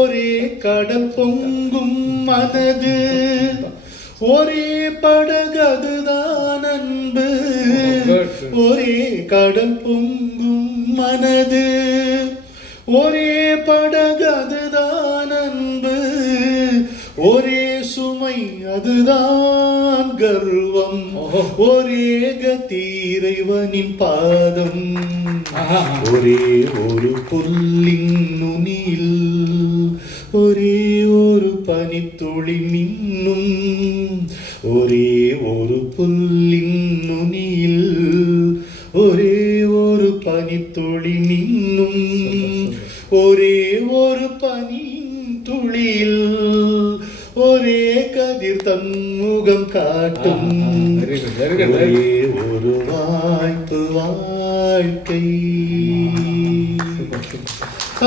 ஒரே கடல் பொங்கும் மனது ஒரே படகதுதான் அன்பு. ஒரே கடல் பொங்கும் மனது ஒரே படகதுதான் அன்பு. ஒரே சுமை அதுதான் கர்வம். ஒரே கத்தீரைவனின் பாதம். ஒரே ஒரு புல்லின் நுனியில் ஒரே ஒரு பனித்துளி மின்னும். ஒரே ஒரு புல்லின் நுனியில் ஒரே ஒரு பனித்துளி மின்னும். ஒரே ஒரு பனித்துளியில் ஒரே கதிர் தன்முகம் காட்டும். ஒரே ஒரு வாய்ப்பு வாழ்க்கை.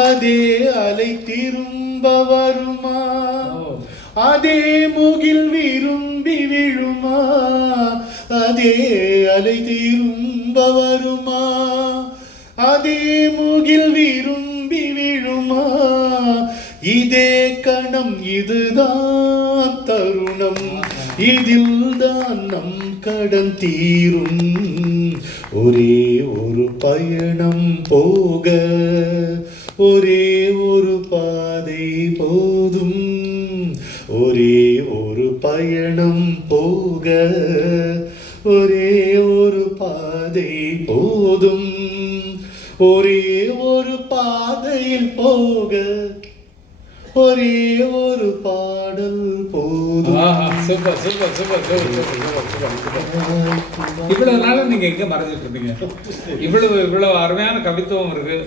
அதே அலை திரும்ப வருமா? அதே முகில் விரும்பி விழுமா? அதே அலை திரும்ப வருமா? அதே முகில் விரும்பி விழுமா? இதே கணம் இதுதான் தருணம். இதில் தான் நம் கடன் தீரும். ஒரே ஒரு பயணம் போக ஒரே ஒரு பாதை போதும். ஒரே ஒரு பயணம் போக ஒரே ஒரு பாதை போதும். ஒரே ஒரு பாதையில் போக ஒரே ஒரு பாடல் போதும். இவ்வளவு நாள் நீங்க எங்க மறைஞ்சிட்டு இருந்தீங்க? இவ்வளவு அருமையான கவித்துவம் இருக்கு.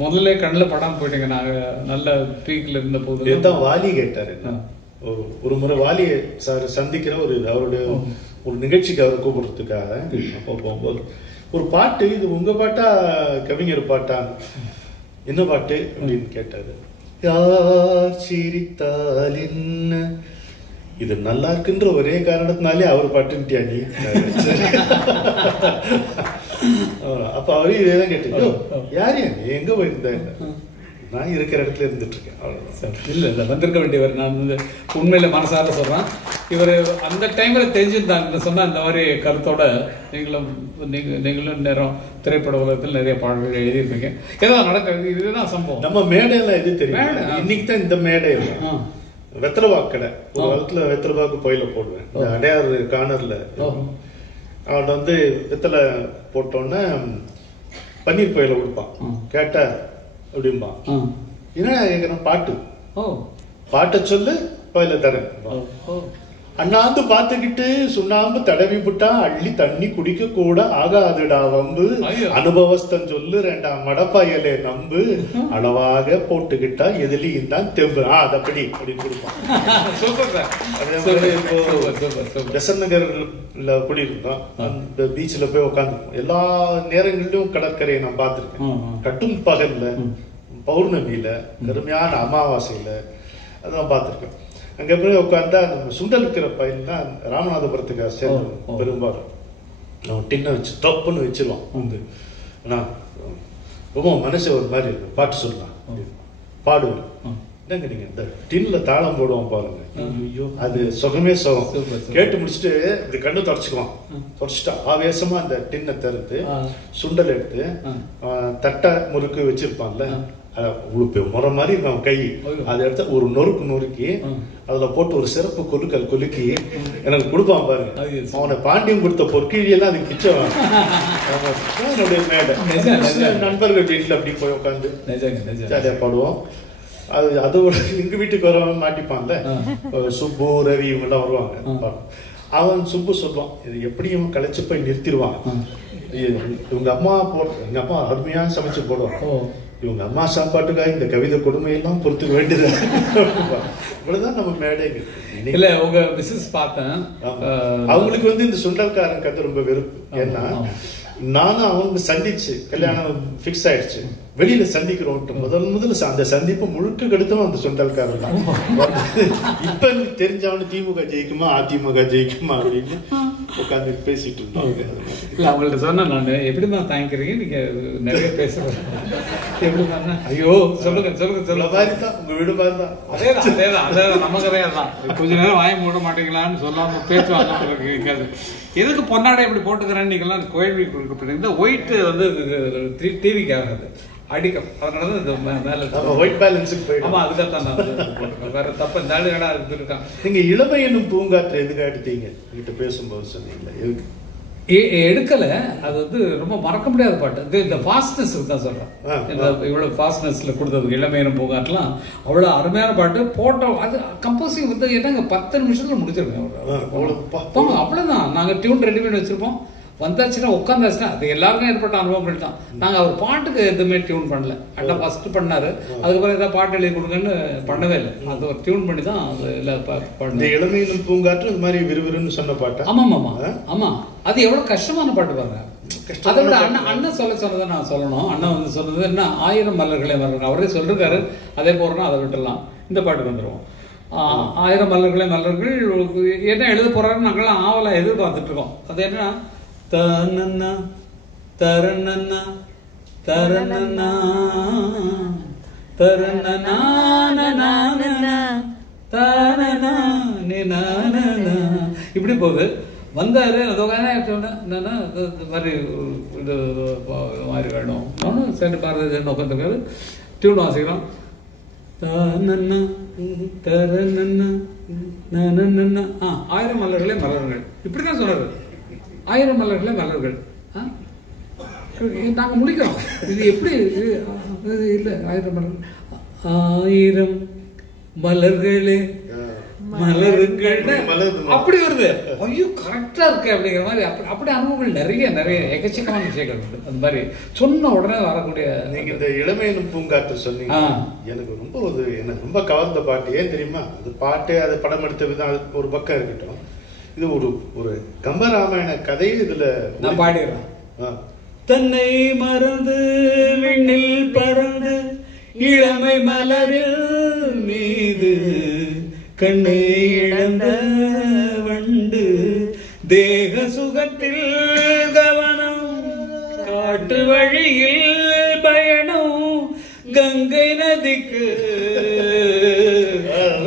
முதல்ல கண்ணில் படாம போயிட்டீங்க. நாங்க நல்ல பீக்ல இருந்த போது இதுதான் வாலி கேட்டாரு. ஒரு முறை வாலி சார் சந்திக்கிற ஒரு அவருடைய ஒரு நிகழ்ச்சிக்கு அவர் கூப்பிடுறதுக்காக அப்போ போகும்போது ஒரு பாட்டு, இது உங்க பாட்டா கவிஞர் பாட்டா, என்ன பாட்டு அப்படின்னு கேட்டாரு. யார் சிரித்தால் என்ன, இது நல்லா இருக்குன்ற ஒரே காரணத்தினாலே அவர் பாட்டுன்ட்டியா நீ? அப்ப அவரே இதேதான் கேட்டு, யார் நீ எங்க போயிருந்த? நான் இருக்கிற இடத்துல இருந்துட்டு இருக்கேன். அவ்வளவுதான். இல்ல வந்திருக்க வேண்டியவர். நான் வந்து உண்மையில மனசார சொல்றேன். இவர் அந்த டைம்ல தெரிஞ்சிருந்தாங்க சொன்ன அந்த மாதிரி கருத்தோட நீங்களும் நேரம் திரைப்பட உலகத்தில் நிறைய பாடல்கள் எழுதியிருப்பீங்க. ஏதாவது நடக்கிறது, இதுதான் சம்பவம். நம்ம மேடையில எது தெரியும்? இன்னைக்கு தான் இந்த மேடையில வெத்தலைவாக்கடை ஒரு காலத்துல வெத்தலைவாக்கு கோயில போடுவேன். அடையாறு கார்னர்ல அவன் வந்து வெத்தலை போட்டோன்னே பன்னீர் கோயில கொடுப்பான். கேட்ட அப்படின்பா, என்ன கேட்கறேன், பாட்டு பாட்டை சொல்லு கோயில தரேன். அண்ணாந்து பாத்துக்கிட்டு சுண்ணாம்பு தடவி விட்டா அள்ளி தண்ணி குடிக்க கூட ஆகாதுடா வம்பு. அனுபவஸ்தன் சொல்லு ரெண்டாம் மடப்பாயலே நம்பு. அளவாக போட்டுக்கிட்டா எதுலையும் தான் தெம்பு. அதப்படி அப்படின்னு கொடுப்பான். பெசன் நகர்ல குடியிருந்தோம். அந்த பீச்ல போய் உட்காந்துருக்கோம். எல்லா நேரங்களிலும் கடற்கரையை நான் பார்த்திருக்கேன். கட்டும் பகல்ல, பௌர்ணமியில, கருமையான அமாவாசையில அதான் பார்த்திருக்கேன். அங்க போய் உட்காந்தா அந்த சுண்டல் விற்கிற பையன் தான் ராமநாதபுரத்துக்கு சேர்ந்து பெரும்பாலும் அவன் டின்ன வச்சு தொப்புன்னு வச்சிருவான். வந்து ரொம்ப மனசு ஒரு மாதிரி இருக்கும். பாட்டு சொல்லலாம், பாடுவேன். என்னங்க நீங்க இந்த டின்ல தாளம் போடுவோம் பாருங்க, அது சுகமே சுகம். கேட்டு முடிச்சுட்டு இப்படி கண்ணு தொடச்சுக்குவான். தொடச்சுட்டா ஆவேசமா அந்த டின்னை திறந்து சுண்டல் எடுத்து தட்டை முறுக்கு வச்சிருப்பான்ல, முறை மாதிரி கை அதை எடுத்து ஒரு நொறுக்கு நொறுக்கி அதுல போட்டு ஒரு சிறப்பு கொலுக்கல் கொலுக்கி எனக்கு கொடுப்பான் பாருங்க. அவனை பாண்டியம் கொடுத்த பொற்கிழியெல்லாம் அதுக்கு பிச்சை. என்னுடைய மேடை நண்பர்கள் வீட்டுல அப்படி போய் உட்காந்து ஜாலியா பாடுவோம். அதோட எங்க வீட்டுக்கு வரவன் மாட்டிப்பான்ல, சுப்பு ரவி இவங்க எல்லாம் வருவாங்க. அவன் சுப்பு சொல்லுவான், இது எப்படியும் களைச்சு போய் நிறுத்திடுவான். இவங்க அம்மா எங்க அம்மா அருமையா சமைச்சு போடுவாங்க. இவங்க அம்மா சாப்பாட்டுக்காக இந்த கவிதை கொடுமையெல்லாம் பொறுத்துக்க வேண்டியது. இவ்வளவுதான் நம்ம மேடைங்க. இல்ல உங்க பிசினஸ் பார்த்தேன். அவங்களுக்கு வந்து இந்த சுண்டல்காரன் கதை ரொம்ப வெறுப்பு. ஏன்னா நானும் அவங்க சந்திச்சு கல்யாணம் பிக்ஸ் ஆயிடுச்சு, வெளியில சந்திக்கிறோம். முதல்ல அந்த சந்திப்பு முழுக்க கெடுத்தவன் அந்த சுண்டல்காரன் தான். இப்ப தெரிஞ்சவனு திமுக ஜெயிக்குமா அதிமுக ஜெயிக்குமா அப்படின்னு உட்காந்து பேசிட்டு இருந்தோம். இல்லை அவங்கள்ட்ட சொன்னேன் நான், எப்படிமா தாங்கிக்கிறீங்க நீங்கள் நிறைய பேசுகிறேன், எப்படிமா? ஐயோ சொல்லுங்க சொல்லுங்க சொல்லுங்க. மாதிரி தான் உங்க வீடு மாதிரி தான். அதேதான் நம்ம கதையாக தான். கொஞ்ச நேரம் வாய மூட மாட்டீங்களான்னு சொல்லாமல் பேச்சு வாங்க கேட்காது. எதுக்கு பொன்னாடை இப்படி போட்டுக்கிறேன்னு நீங்கள்லாம் கேள்வி கொடுக்கப்பட்டீங்க. இந்த ஒயிட் வந்து டிவிக்கு ஆகாது, அடிக்கும். அதனால தான் இந்த மேலே ஒயிட் பேலன்ஸுக்கு போயிடும். ஆமாம், அதுக்காக தான் நான் போட்டுருக்கேன். வேற தப்பு இந்த ஆளு கடா இருக்கான். நீங்க இளமை என்னும் பூங்காற்று எதுக்காக எடுத்தீங்க? என்கிட்ட பேசும்போது சொன்னீங்களா எதுக்கு? எடுக்கல. அது வந்து ரொம்ப மறக்க முடியாத பாட்டு. இந்த ஃபாஸ்ட்னஸ் தான் சொல்றேன். இவ்வளவு ஃபாஸ்ட்னஸ்ல கொடுத்தது இளமையினும் பூங்காற்றெல்லாம் அவ்வளவு அருமையான பாட்டு. போட்டோம் அது கம்போசிங் வந்து என்னங்க 10 நிமிஷத்துல முடிச்சிருக்கேன். அவ்வளவுதான். நாங்க டியூன் ரெடி பண்ணி வச்சிருப்போம். வந்தாச்சுன்னா உட்காந்தாச்சுன்னா அது எல்லாருக்கும் ஏற்பட்ட அனுபவங்கள் தான். நாங்கள் அவர் பாட்டுக்கு எதுவுமே டியூன் பண்ணல. அண்ணா ஃபர்ஸ்ட் பண்ணாரு, அதுக்கப்புறம் ஏதாவது பாட்டு எழுதி கொடுங்கன்னு பண்ணவே இல்லை. அது ஒரு டியூன் பண்ணி தான் அது எல்லாம் பாட்டு. இளமையிலும் பூங்காற்று இது மாதிரி விறுவிறுன்னு சொன்ன பாட்டு. ஆமாம் ஆமாம் ஆமாம். அது எவ்வளோ கஷ்டமான பாட்டு பாருங்க. அதை விட அண்ணன் சொன்னதை நான் சொல்லணும். அண்ணன் வந்து சொன்னது என்ன, 1000 மலர்களே மலர்கள் அவரே சொல்லிருக்காரு. அதே போறோம்னா அதை விட்டுடலாம், இந்த பாட்டுக்கு வந்துடுவோம். 1000 மலர்களே மலர்கள் என்ன எழுத போறாருன்னு நாங்கள்லாம் ஆவலா எதிர்பார்த்துட்டு இருக்கோம். அது என்ன, தரனன்னா தரனன்னா தரனன்னா தரனனா இப்படி போகுது. வந்தாரு என்னன்னா மாதிரி இது மாதிரி வேணும். நானும் சரி பாரதி உட்காந்துருக்காரு, டியூன் வாசிக்கிறோம். தரனன்னா தரனன்னா 1000 மலர்களே மலர்கள் இப்படிதான் சொன்னாரு. 1000 மலர்களே மலர்கள். நாங்க முடிக்கிறோம். இது எப்படி இல்லை, 1000 மலர்கள் 1000 மலர்களே மலர்கள் அப்படி வருது. ஐயோ கரெக்டா இருக்கு அப்படிங்கிற மாதிரி. அப்படி அனுபவங்கள் நிறைய நிறைய எக்கச்சக்கமான விஷயங்கள் உண்டு. அந்த மாதிரி சொன்ன உடனே வரக்கூடிய. நீங்க இந்த இளமையினும் பூங்காற்று சொன்னீங்க, எனக்கு எனக்கு ரொம்ப கவர்ந்த பாட்டு. ஏன் தெரியுமா? அது பாட்டு, அதை படம் எடுத்த விதம் அது ஒரு பக்கம் இருக்கட்டும். இது ஒரு கம்பராமாயண கதையை இதுல நான் பாடிடுறேன். தன்னை மறந்து விண்ணில் பறந்து இளமை மலரில் மீது கண்ணை இழந்த வண்டு தேக சுகத்தில் கவனம் காட்டு வழியில் பயணம் கங்கை நதிக்கு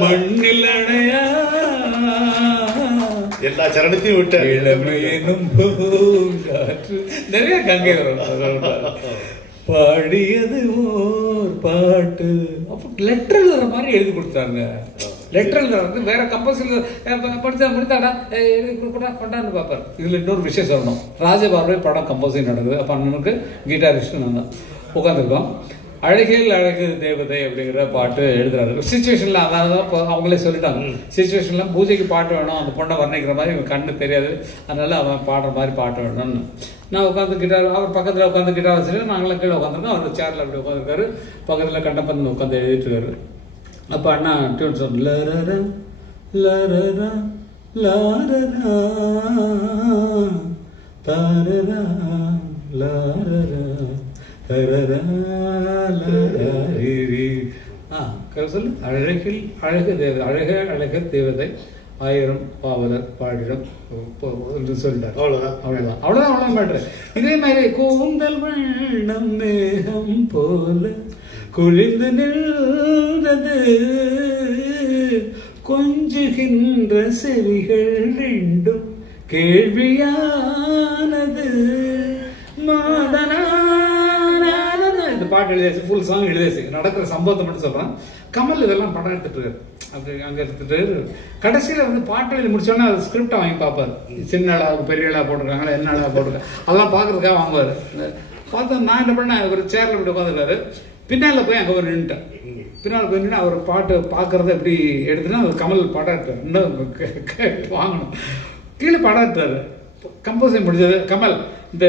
மண்ணில் அணையா எல்லா சரணத்தையும் விட்டு இளமையினும் பூங்காற்று நிறைய கங்கை வரும். பாடியது ஓர் பாட்டு. அப்போ லெட்டர் எழுதுற மாதிரி எழுதி கொடுத்தாங்க. லெட்டர் எழுதுறது வேற கம்பல்சரி படித்தாடா கொண்டாந்து பார்ப்பார். இதுல இன்னொரு விஷயம் சொல்லணும். ராஜபார்வை படம் கம்போசிங் நடக்குது. அப்போ அண்ணனுக்கு கிட்டாரிஸ்ட் நான் தான் உட்காந்துருக்கோம். அழகில் அழகு தேவதை அப்படிங்கிற பாட்டு எழுதுறாரு. சிச்சுவேஷன்ல அதாவது அவங்களே சொல்லிட்டாங்க, சிச்சுவேஷன்ல பூஜைக்கு பாட்டு வேணும், அந்த பொண்ணை வர்ணிக்கிற மாதிரி இவன் கண்ணு தெரியாது, அதனால அவன் பாடுற மாதிரி பாட்டு வேணும்னு. நான் உட்காந்து கிட்டார், அவர் பக்கத்தில் உட்காந்து கிட்டார் வச்சுட்டு நாங்களாம் கீழே உட்காந்துருக்கோம். அவர் சேர்ல அப்படி உட்காந்துருக்காரு, பக்கத்தில் கண்டப்பந்து உட்காந்து எழுதிட்டு இருக்காரு. அப்போ அண்ணா டியூன் சொன்ன லரரா லரரா லாரரா தாரரா லாரரா சொல்லு. அழகில் அழகு தேவதை, அழக அழக தேவதை 1000 பாவலர் பாடிடும் சொல்லிட்டார். அவ்வளவுதான் பாடுறேன். இதே மாதிரி கூந்தல் வண்ணம் மேகம் போல குளிர்ந்து நின்றது கொஞ்சுகின்ற செவிகள் ரெண்டும் கேள்வியானது மாதனா. இந்த பாட்டு எழுதியாச்சு, ஃபுல் சாங் எழுதியாச்சு. நடக்கிற சம்பவத்தை மட்டும் சொல்றேன். கமல் இதெல்லாம் படம் எடுத்துட்டு இருக்காரு. அப்படி அங்க எடுத்துட்டு கடைசியில வந்து பாட்டு எழுதி முடிச்சோன்னா அது ஸ்கிரிப்டை வாங்கி பார்ப்பாரு. சின்ன அளவு பெரிய அளவு போட்டிருக்காங்களா, என்ன அளவு போட்டிருக்காங்க, அதெல்லாம் பாக்குறதுக்காக வாங்குவாரு. பார்த்தா நான் என்ன பண்ணேன், ஒரு சேர்ல இப்படி உட்காந்துருக்காரு. பின்னால போய் அங்கே ஒரு நின்றுட்டேன். பின்னால் போய் நின்று அவர் பாட்டு பார்க்கறத எப்படி எடுத்துன்னா அவர் கமல் படம் எடுத்தார். இன்னும் வாங்கணும். கீழே படம் எடுத்தாரு. கம்போசிங் முடிஞ்சது. கமல் இந்த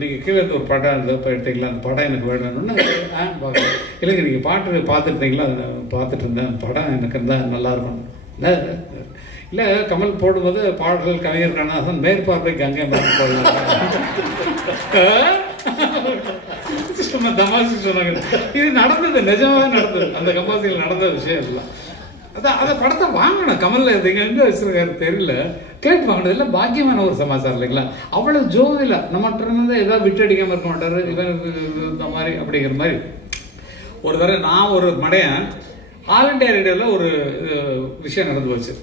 நீங்கள் கீழே இருந்து ஒரு படம் இப்போ எடுத்தீங்களா, அந்த படம் எனக்கு வேணும்னு பார்க்குறேன். இல்லைங்க நீங்கள் பாட்டு பார்த்துருந்தீங்களா, அதை பார்த்துட்டு இருந்தேன், படம் எனக்கு இருந்தால் நல்லா இருக்கும். இல்லை கமல் போடும்போது பாடல்கள் கவிஞர் கண்ணதாசன் மேற்பார்வைக்கு அங்கே போடலாம் சும்மா தமாஷு சொன்னாங்க. இது நடந்தது, நிஜமாக நடந்தது. அந்த கம்போசிங்கில் நடந்த விஷயம் இதெல்லாம். அதான் அதை படத்தை வாங்கணும். கமல் எங்க வச்சிருக்காரு தெரியல, கேட்டு வாங்கணும். இல்லை பாக்கியமான ஒரு சமாச்சாரம் இல்லைங்களா? அவ்வளவு ஜோதில நம்மகிட்ட இருந்து ஏதாவது விட்டு அடிக்காம இருக்க மாட்டாரு இவனுக்கு இந்த மாதிரி அப்படிங்கிற மாதிரி. ஒரு தடவை நான் ஒரு மடையன் ஆல் இண்டியா ரேடியோவில் ஒரு விஷயம் நடந்து போச்சு.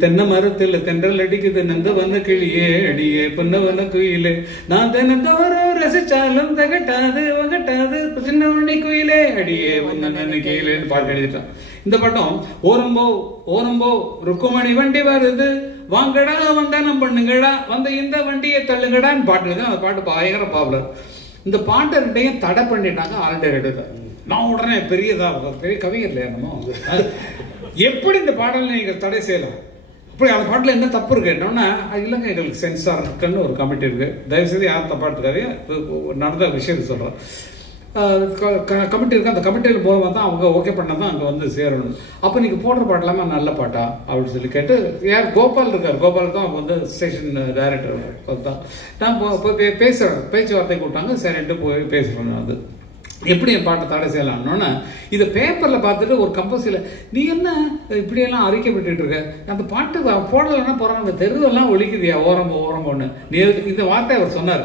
தென்னை மரத்தில் தென்றல் அடிக்குது நந்த வந்த கிளியே அடியே பொன்ன வந்த குயிலே நான் தென்னந்தோரோ ரசிச்சாலும் தகட்டாது வகட்டாது சின்ன உண்ணி குயிலே அடியே பொன்ன கீழேன்னு பாட்டு எழுதிட்டான். இந்த படம் ஓரம்போ ஓரம்போ ருக்குமணி வண்டி வருது வாங்கடா வந்தானம் பண்ணுங்கடா வந்த இந்த வண்டியை தள்ளுங்கடான்னு பாட்டு எழுதி. அந்த பாட்டு பயங்கர பாப்புலர். இந்த பாட்டை ரெண்டையும் தடை பண்ணிட்டாங்க ஆல் இண்டியா ரேடியோவில். நான் உடனே பெரிய கவிஞர் இல்லையா நம்ம, எப்படி இந்த பாடலை நீங்கள் தடை செய்யலாம், அப்படி அந்த பாட்டில் என்ன தப்பு இருக்கு என்னன்னா, இல்லைங்க எங்களுக்கு சென்சார் இருக்குன்னு ஒரு கமிட்டி இருக்கு, தயவுசெய்து யாரும் தப்பா இருக்காது, நடந்த விஷயத்தை சொல்றேன். கமிட்டி இருக்கு, அந்த கமிட்டியில் போக தான் அவங்க ஓகே பண்ணால் தான் அங்கே வந்து சேரணும். அப்போ நீங்கள் போடுற பாட்டலாமா நல்ல பாட்டா அப்படின்னு சொல்லி கேட்டு, யார் கோபால் இருக்கார், கோபால் தான் அவங்க வந்து ஸ்டேஷன் டைரக்டர் தான். நான் போய் பேசுகிறேன், பேச்சுவார்த்தை கூப்பிட்டாங்க, சரின்ட்டு போய் பேசுகிறேன். நான் வந்து எப்படி என் பாட்டை தடை செய்யலாம்னோன்னா, இதை பேப்பரில் பார்த்துட்டு ஒரு கம்பல்சியில் நீ என்ன இப்படியெல்லாம் அறிக்கை விட்டுட்டு இருக்க, அந்த பாட்டு போடலைன்னா போகிறாங்க, தெருவெல்லாம் ஒழிக்குதியா ஓரம்போ ஓரம்போன்னு நீ இந்த வார்த்தை அவர் சொன்னார்.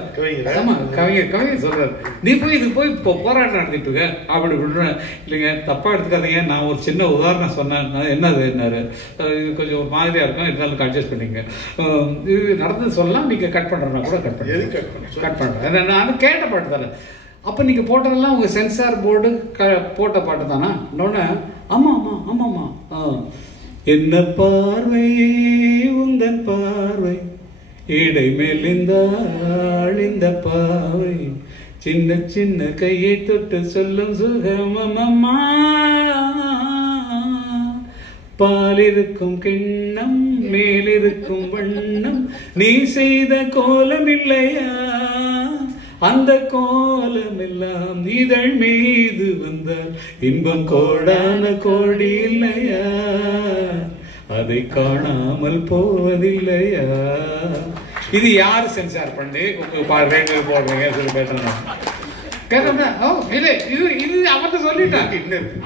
ஆமாம், கவிஞர் சொல்றாரு, நீ போய் இது போய் இப்போ போராட்டம் நடத்திட்டு இருக்க அப்படி விடுறேன். இல்லைங்க தப்பாக எடுத்துக்காதீங்க, நான் ஒரு சின்ன உதாரணம் சொன்னேன். என்னது என்னாரு இது கொஞ்சம் ஒரு மாதிரியாக இருக்கும், இருந்தாலும் அட்ஜஸ்ட் பண்ணிங்க, இது நடந்தது சொல்லலாம், நீங்கள் கட் பண்ணுறேன்னா கூட கட் பண்ணுறேன். நான் கேட்ட பாட்டு தானே. அப்போ நீங்கள் போட்டதெல்லாம் உங்கள் சென்சார் போர்டு போட்ட பாட்டு தானா? இன்னொன்று ஆமாம் ஆமாம் ஆமாம்மா என்ன பார்வை உந்தன் பார்வை இடை மேலிந்தாள் இந்த பாவை சின்ன சின்ன கையை தொட்டு சொல்லும் சுகமம்மா பாலிருக்கும் கிண்ணம் மேலிருக்கும் வண்ணம் நீ செய்த கோலம் இல்லையா அந்த கோலம் எல்லாம் இதழ் மீது வந்தால் இன்பம் கோடான கோடி இல்லையா அதை காணாமல் போவதில்லையா. இது யாரு சென்சார் பண்ணி ரேடியோ போடுறீங்க சொல்லி பேசுறேன். அவர்கிட்ட சொல்லிட்டேன்,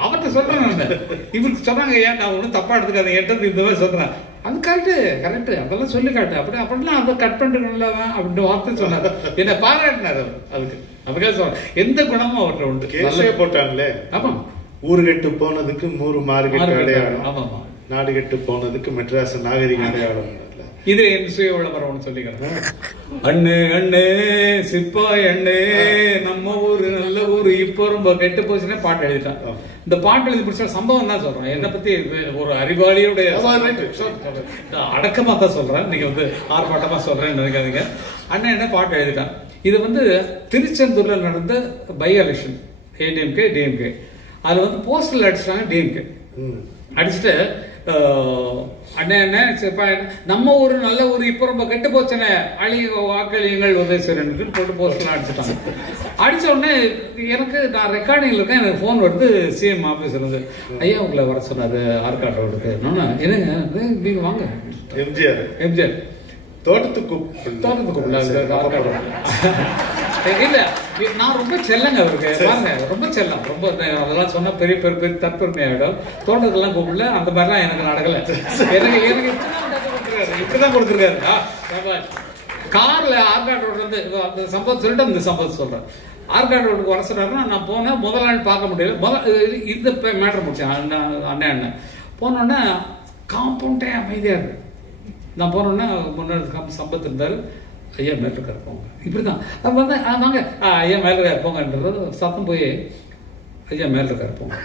அவர்கிட்ட சொல்றேன், இவருக்கு சொன்னாங்க ஏன் நான் ஒன்றும் தப்பா எடுத்துக்காது என்கிட்ட இந்த மாதிரி சொல்றேன். அது கரெக்ட் அதெல்லாம் சொல்லி காட்டு அப்படிலாம் அதை கட் பண்ணிட்டு அப்படின்னு வார்த்தை சொன்னார். என்ன பாராட்டினார் அதுக்காக சொல்றேன். எந்த குணமும் அவர்கிட்ட உண்டு. கேஸே போட்டாங்களே. ஆமா, ஊரு கெட்டு போனதுக்கு 100 மார்க்கெட் அடையாளம், ஆமாமா, நாடு கெட்டு போனதுக்கு மெட்ராஸ் நாகரிக அடையாளம். இது என் சுய விளம்பரம் சொல்லிக்கிறேன். அண்ணே அண்ணே சிப்பாய் அண்ணே நம்ம ஊரு நல்ல ஊரு இப்போ ரொம்ப கெட்டு போச்சுன்னா பாட்டு எழுதிட்டான். இந்த பாட்டு எழுதி பிடிச்ச சம்பவம் தான் சொல்றேன். என்னை பத்தி ஒரு அறிவாளியுடைய அடக்கமா தான் சொல்றேன், நீங்க வந்து ஆர்ப்பாட்டமா சொல்றேன்னு நினைக்காதீங்க. அண்ணன் என்ன பாட்டு எழுதிட்டான். இது வந்து திருச்செந்தூர்ல நடந்த பை எலெக்ஷன் ஏடிஎம்கே டிஎம்கே. அதுல வந்து போஸ்டல் அடிச்சிட்டாங்க டிஎம்கே. அடிச்சுட்டு அண்ணே நம்ம ஊரு நல்ல ஊரு இப்ப ரொம்ப கெட்டு போச்சுனே அழிய வாக்களியுங்கள் உதயசூரன் போட்டு போஸ்டர் அடிச்சுட்டாங்க. அடிச்ச உடனே எனக்கு நான் ரெக்கார்டிங்ல இருக்கேன், எனக்கு போன் வருது சிஎம் ஆபீஸ்ல இருந்து, ஐயா உங்களை வர சொன்னாரு ஆற்காடு ரோடுக்கு. என்னங்க நீங்க வாங்க, எம்ஜிஆர் தோட்டத்துக்கு இல்ல நான் ரொம்ப செல்லங்க அவருக்கு, பாருங்க ரொம்ப செல்லம், ரொம்ப அதெல்லாம் சொன்னா பெரிய பெரிய தற்பெருமை ஆயிடும். தோட்டத்துக்கெல்லாம் கூப்பிடல, அந்த மாதிரிலாம் எனக்கு நடக்கல. எனக்கு இப்படிதான் கொடுத்துருக்காரு. கார்ல ஆற்காடு ரோட்ல இருந்து அந்த சம்பவம் சொல்லிட்டு இந்த சம்பவம் சொல்றேன். ஆற்காடு ரோடுக்கு வர சொன்னாருன்னா நான் போனேன். முதல் நாள் பார்க்க முடியல. இந்த மேட்டர் முடிச்சேன். அண்ணன் போனோன்னா காம்பவுண்டே அமைதியா இருக்கு. நான் போனோன்னா முன்னாடி சம்பத் இருந்தாரு, ஐயா மேல இருக்காரு போங்க, இப்படிதான் வந்து வாங்க ஐயா மேல இருக்காரு போங்கன்றது சத்தம் போய் ஐயா மேல இருக்காரு போங்க.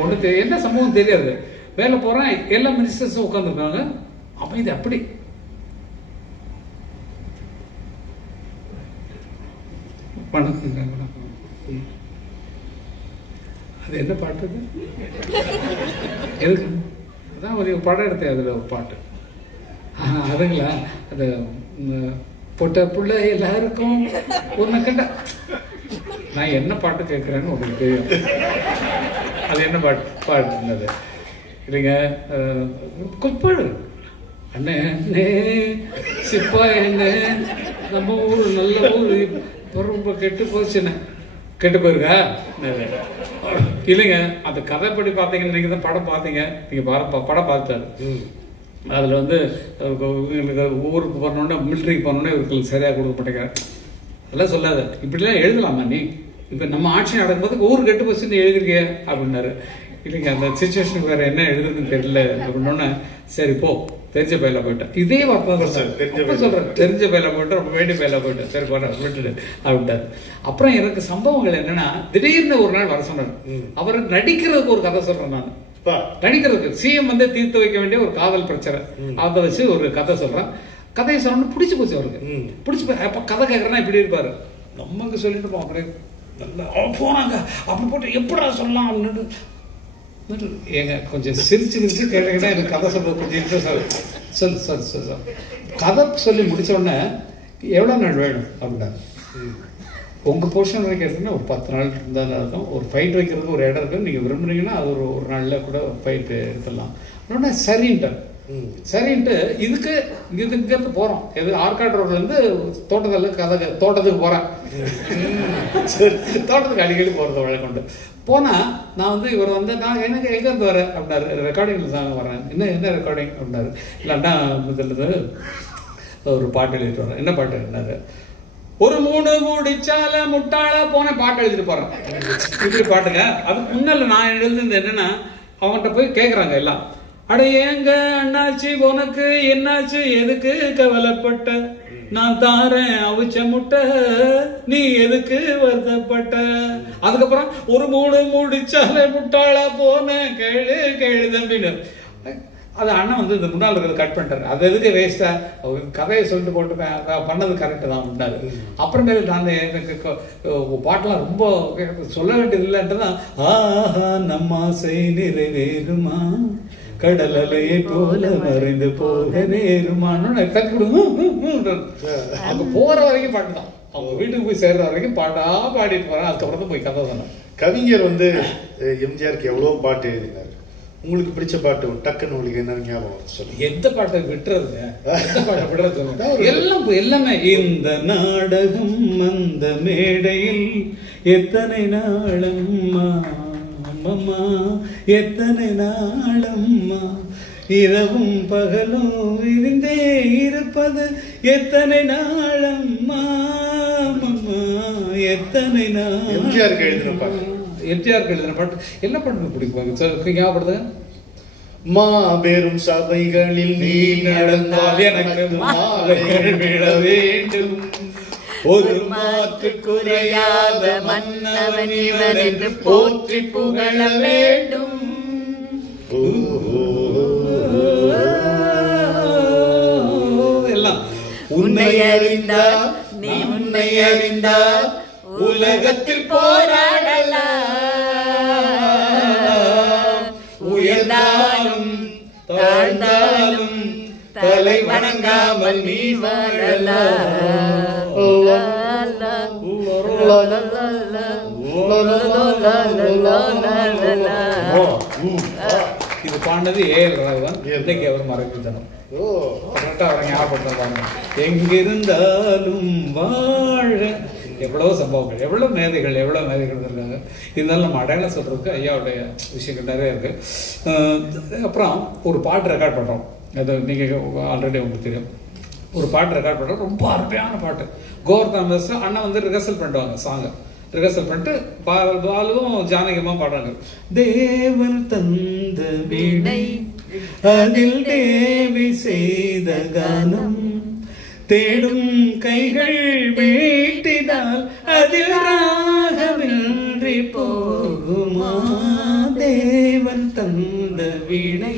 ஒண்ணு என்ன சம்பவம் தெரியாது. மேல போறேன், எல்லா மினிஸ்டர்ஸும் உட்காந்துருக்காங்க, அமைதி அப்படி. அது என்ன பாட்டு? எதுக்கு அதான் ஒரு படம் எடுத்தேன், அதுல ஒரு பாட்டு. அதுங்களா, அது பொட்ட புள்ள எல்லாருக்கும் ஒன்று கண்ட. நான் என்ன பாட்டு கேட்குறேன்னு உங்களுக்கு தெரியும். அது என்ன பாட்டுனது இல்லைங்க, கொப்பாடு. அண்ணே அண்ணே சிப்பா என்ன நம்ம ஊர் நல்ல ஊர் ரொம்ப கெட்டு போச்சுண்ணே. கெட்டு போயிருக்கா இல்லைங்க. அந்த கதைப்படி பார்த்தீங்கன்னு நீங்கள் தான் படம் பார்த்தீங்க, நீங்கள் படம் பார்த்தாரு. அதில் வந்து இவங்களுக்கு ஊருக்கு போனோடனே மிலிட்ரிக்கு போனோடனே இவருக்கு சரியாக கொடுக்க மாட்டேங்கிறார். அதெல்லாம் சொல்லாத, இப்படிலாம் எழுதலாமா நீ? இப்போ நம்ம ஆட்சி நடக்கும்போது ஊர் கெட்டு போச்சுன்னு எழுதிருக்கிய அப்படின்னாரு. இல்லைங்க அந்த சுச்சுவேஷனுக்கு வேறு என்ன எழுதுறதுன்னு தெரியல அப்படின்னோடனே சரி போ தெரிஞ்ச பயில போயிட்டேன். இதே வார்த்தை தான் சொல்கிறேன், தெரிஞ்ச பயில போயிட்டு ரொம்ப வேண்டிய பயில போயிட்டேன், சரி போட்டேன் விட்டுட்டு அப்படின்ட்டாரு. அப்புறம் எனக்கு சம்பவங்கள் என்னன்னா, திடீர்னு ஒரு நாள் வர சொன்னார். அவர் நடிக்கிறதுக்கு ஒரு கதை சொல்கிறேன் நான். நடிக்கிறதுக்கு சிஎம் வந்து தீர்த்து வைக்க வேண்டிய ஒரு காதல் பிரச்சனை, அதை வச்சு ஒரு கதை சொல்கிறேன். கதையை சொல்லணும்னு பிடிச்சி போச்சு அவருக்கு. பிடிச்சி போய் அப்போ கதை கேட்குறேன்னா இப்படி இருப்பார். நம்மங்க சொல்லிட்டு போவோம். அப்படியே நல்லா போனாங்க அப்படி போட்டு எப்படா சொல்லலாம் அப்படின்னு ஏங்க கொஞ்சம் சிரிச்சு கேட்டீங்கன்னா எனக்கு கதை சொல்றது கொஞ்சம் இன்ட்ரெஸ்ட் ஆகுது. சொல் கதை சொல்லி முடிச்ச உடனே எவ்வளோ நாள் வேணும் அப்படின்னாங்க. உங்கள் போர்ஷன் வரைக்கும் எடுத்தீங்கன்னா ஒரு 10 நாள் இருந்தால் இருக்கும். ஒரு ஃபைட் வைக்கிறதுக்கு ஒரு இடம் இருக்குது, நீங்கள் விரும்புறீங்கன்னா அது ஒரு நாளில் கூட ஃபைட்டு எடுத்துடலாம். உடனே சரின்ட்டு இங்கேருந்து போகிறோம். எது ஆற்காடு ரோட்லேருந்து தோட்டத்துக்கு போகிறேன். தோட்டத்துக்கு அடிக்கடி போகிறது வழக்கொண்டு போனால் நான் வந்து இவர் வந்து நான் எனக்கு எங்கேருந்து வரேன் அப்படின்னாரு. ரெக்கார்டிங்கில் தான் வரேன். என்ன ரெக்கார்டிங் அப்படின்னாரு. இல்லைன்னா இதில் ஒரு பாட்டு எழுதிட்டு வரேன். என்ன பாட்டு என்னாரு? ஒரு 3 முடிச்சால முட்டாள போன பாட்டு எழுதிட்டு போறேன். இப்படி பாட்டுங்க. அதுக்கு முன்னால நான் எழுதுனது என்னன்னா, அவன்கிட்ட போய் கேட்குறாங்க எல்லாம், அட ஏங்க அண்ணாச்சி உனக்கு என்னாச்சு, எதுக்கு கவலைப்பட்ட, நான் தாரேன் அவிச்ச முட்டை, நீ எதுக்கு வருத்தப்பட்ட. அதுக்கப்புறம் ஒரு 3 முடிச்சால முட்டாளா போன கேளு தம்பின்னு. அது அண்ணன் வந்து இந்த முன்னால் இருக்கிறத கட் பண்ணிட்டாரு. அது எதுக்கு வேஸ்டா, அவங்க கதையை சொல்லிட்டு போட்டுப்பேன், பண்ணது கரெக்டு தான் அப்படின்னாரு. அப்புறமேல நான் எனக்கு பாட்டெல்லாம் ரொம்ப சொல்ல வேண்டியது இல்லைன்ட்டு தான், ஆஹா நம்ம ஆசை நிறைவேறுமா, கடல் அலையை போல மறைந்து போக நேருமான்னு அங்க போற வரைக்கும் பாட்டு தான். அவங்க வீட்டுக்கு போய் சேர்ற வரைக்கும் பாட்டா பாடிட்டு போறேன். அதுக்கப்புறம் தான் போய் கதை தானே. கவிஞர் வந்து எம்ஜிஆருக்கு எவ்வளவு பாட்டு எழுதினார். உங்களுக்கு பிடிச்ச பாட்டு டக்குன்னு உங்களுக்கு என்ன ஞாபகம் சொல்லுங்க. எந்த பாட்டை விட்டுறதுங்க, எந்த பாட்டை விடுறது எல்லாமே. இந்த நாடகம் அந்த மேடையில் எத்தனை நாளம்மா அம்மா, எத்தனை நாளம்மா, இரவும் பகலும் விரிந்தே இருப்பது எத்தனை நாளம்மா அம்மா, எத்தனை நாள். எம்ஜிஆருக்கு எழுதின பாட்டு, எம்ஜிஆருக்கு எழுதின பாட்டு என்ன பாட்டு பிடிக்கும் ஞாபகப்படுது? மாபெரும் சபைகளில் நீ நடந்தால் எனக்கு மாலைகள் விழ வேண்டும், ஒரு மாற்று குறையாத மன்னவன் இவன் என்று போற்றி புகழ வேண்டும். எல்லாம் உன்னை அறிந்தால் நீ உன்னை அறிந்தால் உலகத்தில் போராடலாம், உயர்ந்தாலும் தாழ்ந்தாலும் தலை வணங்காமல் நீ வாழலாம். இது பாடினது ஏஆர் ரகுமான். இன்னைக்கு அவர் மறைஞ்சிடணும். கரெக்டாக அவரை ஞாபகப்படுத்த. எங்கிருந்தாலும் வாழ எவ்வளோ சம்பவங்கள், எவ்வளோ மேதைகள் இருக்காங்க. இருந்தாலும் நம்ம அடையாளம் சொல்றதுக்கு ஐயாவுடைய விஷயங்கள் நிறைய இருக்கு. அப்புறம் ஒரு பாட்டு ரெக்கார்ட் பண்ணுறோம். அது நீங்கள் ஆல்ரெடி உங்களுக்கு தெரியும். ஒரு பாட்டு ரெக்கார்ட் பண்ணுறோம், ரொம்ப அருமையான பாட்டு. கோவர்தன மிஸ்ரா அண்ணன் வந்து ரிஹர்சல் பண்ணிடுவாங்க. சாங்கை ரிஹர்சல் பண்ணிட்டு பாலுவும் ஜானகியமா பாடுறாங்க. தேவன் தந்த வீணை அதில் தேவி செய்த கானம், தேடும் கைகள் மீட்டினால் அதில் ராகமின்றி போகுமா, தேவன் தந்த வீணை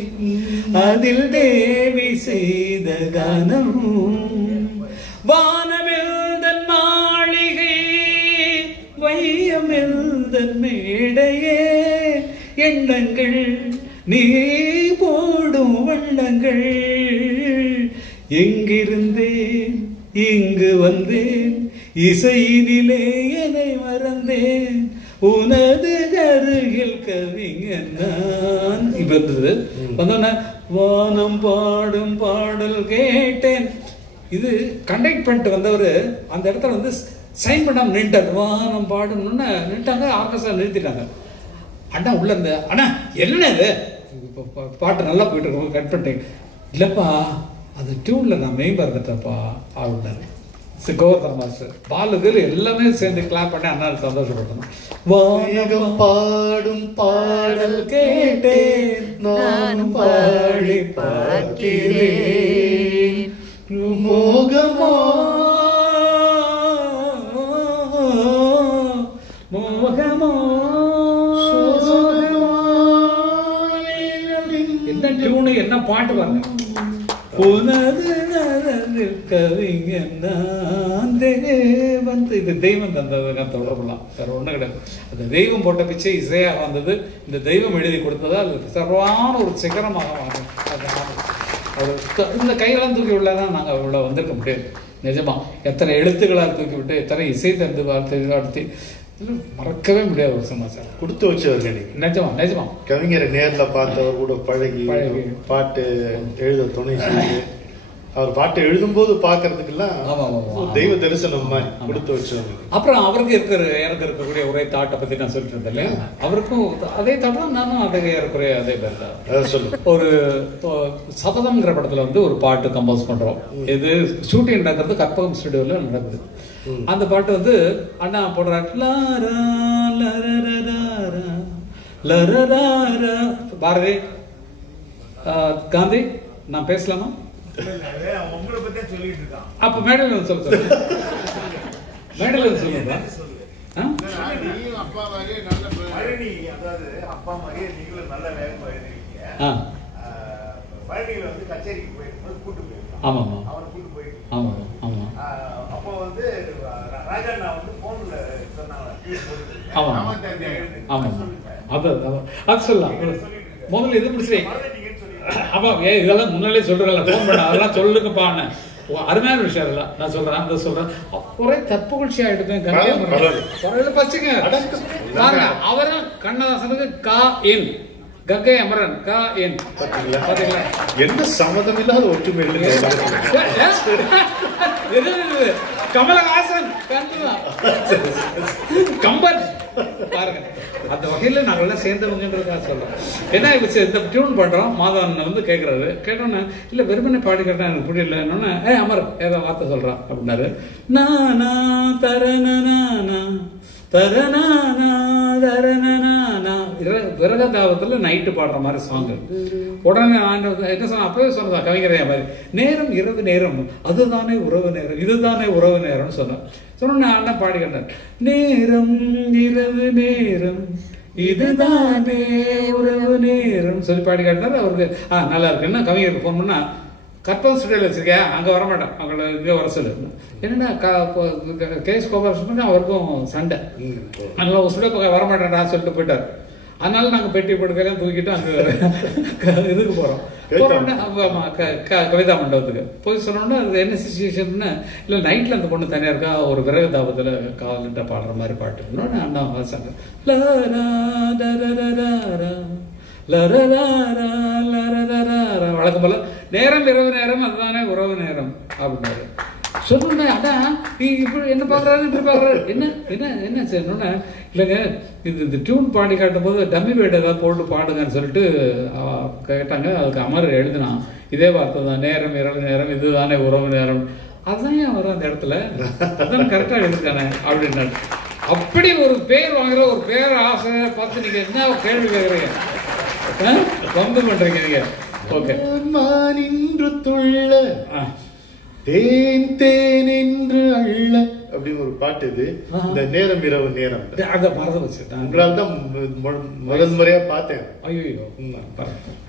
அதில் தேவி செய்த கானம், வானமெல்தன் மாளிகை வையமெல்தன் மேடையே, எண்ணங்கள் நீ போடும் வண்ணங்கள், எங்கிருந்தேன் இங்கு வந்தேன், இசையினிலே என்னை மறந்தேன், உனது அருகில் கவிஞன் நான். இப்ப இருந்தது வந்தோன்னே வானம் பாடும் பாடல் கேட்டேன். இது கண்டக்ட் பண்ணிட்டு வந்தவர் அந்த இடத்துல வந்து சைன் பண்ணாமல் நின்ட்டார். வானம் பாடணுன்னு நின்ட்டாங்க. ஆர்கெஸ்ட்ரா நிறுத்திட்டாங்க. அண்ணா உள்ள இருந்த அண்ணா என்னண்ணா இது பாட்டு நல்லா போயிட்டு இருக்கோம் கட் பண்ணிட்டேன். இல்லைப்பா அது டியூனில் நான் மெயின் இருந்துட்டேன்ப்பா அப்படின்னாரு கோவர்தன மாஸ்டர். பாலுக்கு எல்லாமே சேர்ந்து கிளாப் பண்ணி அண்ணா சந்தோஷப்பட்டணும். பாடும் பாடல் கேட்டேன் நானும் பாடி பார்க்கிறேன் மோகமோ மோகமோ என்ன டியூனு என்ன பாட்டு பாருங்க. இது தெய்வம் தந்தது தொடரலாம். வேற ஒன்றும் கிடையாது. அந்த தெய்வம் போட்ட பிச்சை இசையாக வந்தது. இந்த தெய்வம் எழுதி கொடுத்ததா அது சர்வான ஒரு சிகரமாக இந்த கையெல்லாம் தூக்கி விடலாம் நாங்கள் இவ்வளோ வந்திருக்க முடியாது. நிஜமா எத்தனை எழுத்துக்களால் தூக்கி விட்டு எத்தனை இசை தந்து வாழ்த்து மறக்கவே முடியாது ஒரு சமாச்சாரம். கொடுத்து வச்சவர்கள் நீங்க. நிஜமா நிஜமா கவிஞரை நேர்ல பார்த்தவர் கூட பழகி பாட்டு எழுத துணை செய்து அவர் பாட்டு எழுதும் போது பாக்குறதுக்கெல்லாம் தெய்வ தரிசனம் மாதிரி கொடுத்து வச்சவங்க. அப்புறம் அவருக்கு எனக்கு இருக்கக்கூடிய ஒரே தாட்டை பத்தி நான் சொல்லிட்டு இருந்தேன் இல்லையா, அவருக்கும் அதே தாட் தான், நானும் அதே ஏறக்குறைய அதே பேர் தான். ஒரு சபதம்ங்கிற படத்துல வந்து ஒரு பாட்டு கம்போஸ் பண்றோம். இது ஷூட்டிங் நடக்கிறது கற்பகம் ஸ்டுடியோல நடக்குது. அந்த பாட்டு வந்து அண்ணா போடுறாரு பாரதி காந்தி நான் பேசலாமா? அப்ப மேடையில் வந்து சொல்ல மேடையில் வந்து சொல்லுங்க. ஆமா ஆமா ஆமா ஆமா அப்போ வந்து ராஜா வந்து போன்ல சொன்னாங்க. ஆமா ஆமா அது சொல்லலாம். முதல்ல எது பிடிச்சி அப்பா இதெல்லாம் முன்னாலே சொல்றேன் போன் பண்ண அதெல்லாம் சொல்லுங்கப்பா. அருமையான விஷயம் அதெல்லாம் நான் சொல்றேன் அதை சொல்றேன். ஒரே தற்புகழ்ச்சி ஆயிடுவேன். பச்சுங்க அவரும் கண்ணதாசனுக்கு கா என் கங்கை அமரன் கா என் பாத்தீங்களா என்ன சம்மதம் இல்லாத ஒற்றுமை கமலஹாசன் கம்பன் பாருங்க. அந்த வகையில நாங்கெல்லாம் சேர்ந்தவங்கன்றதுக்காக சொல்றோம். ஏன்னா இந்த டியூன் பண்றோம். மாதவன் வந்து கேட்கறாரு. கேட்டோன்னே இல்ல வெறுமனே பாடி கேட்டா எனக்கு புரியல. என்னன்னா அமர் ஏதோ வார்த்தை சொல்றான் அப்படின்னாரு. நானா தரனா தரனானா தரனானா விரகதாபத்துல நைட்டு பாடுற மாதிரி சாங். உடனே என்ன சொன்ன அப்பவே சொன்னதா கவிஞரே மாதிரி நேரம் இரவு நேரம் அதுதானே உறவு நேரம் இதுதானே உறவு நேரம்னு சொன்னேன். சொன்ன அண்ணன் பாடி கேட்டார். நேரம் இரவு நேரம் இதுதானே உறவு நேரம் சொல்லி பாடி கேட்டார். அவருக்கு நல்லா இருக்கு. என்ன கவிஞருக்கு ஃபோன் பண்ணா கற்பகம் ஸ்டுடியோவில் வச்சிருக்கேன் அங்கே வரமாட்டேன் அவங்கள இங்கே வர சொல்லு. என்னன்னா கேஎஸ் கோபாலகிருஷ்ணன் அவருக்கும் சண்டை. அதனால ஸ்டுடியோ வரமாட்டேன்டா சொல்லிட்டு போயிட்டார். அதனால நாங்கள் பெட்டி படுக்கையெல்லாம் தூக்கிட்டு அங்கே இதுக்கு போகிறோம். கவிதா மண்டபத்துக்கு போய் சொன்னோன்னா அது என்ன சிச்சுவேஷன்னா இல்லை நைட்டில் அந்த பொண்ணு தனியாக இருக்கா ஒரு விறகு தாபத்தில் காலிட்ட பாடுற மாதிரி பாட்டு இன்னொன்று அண்ணா வாசாங்க வழக்கம் போல நேரம் இரவு நேரம் அதுதானே உறவு நேரம் அப்படின்னாரு. சொன்ன அதான் இப்படி என்ன பாக்குறாரு இப்படி பாக்குறாரு என்ன என்ன என்ன சொன்ன இல்லைங்க இந்த டியூன் பாடி காட்டும் போது டம்மி பேட் ஏதாவது போட்டு பாடுங்கன்னு சொல்லிட்டு கேட்டாங்க. அதுக்கு அமர் எழுதினான் இதே வார்த்தை தான் நேரம் இரவு நேரம் இதுதானே உறவு நேரம். அதுதான் ஏன் வரும் அந்த இடத்துல அதுதான் கரெக்டா எழுதிருக்கானே அப்படின்னாரு. அப்படி ஒரு பேர் வாங்குற ஒரு பேர் ஆசிரியரை பார்த்து நீங்க என்ன கேள்வி கேட்குறீங்க பங்கு பண்றீங்க நீங்க. ஓகே நான் இன்று துள்ள தேன் தேன் என்று அள்ள அப்படின்னு ஒரு பாட்டு. இது இந்த நேரம் இரவு நேரம் அதை மறந்து வச்சு உங்களால் தான் முதல் முறையா பார்த்தேன். ஐயோ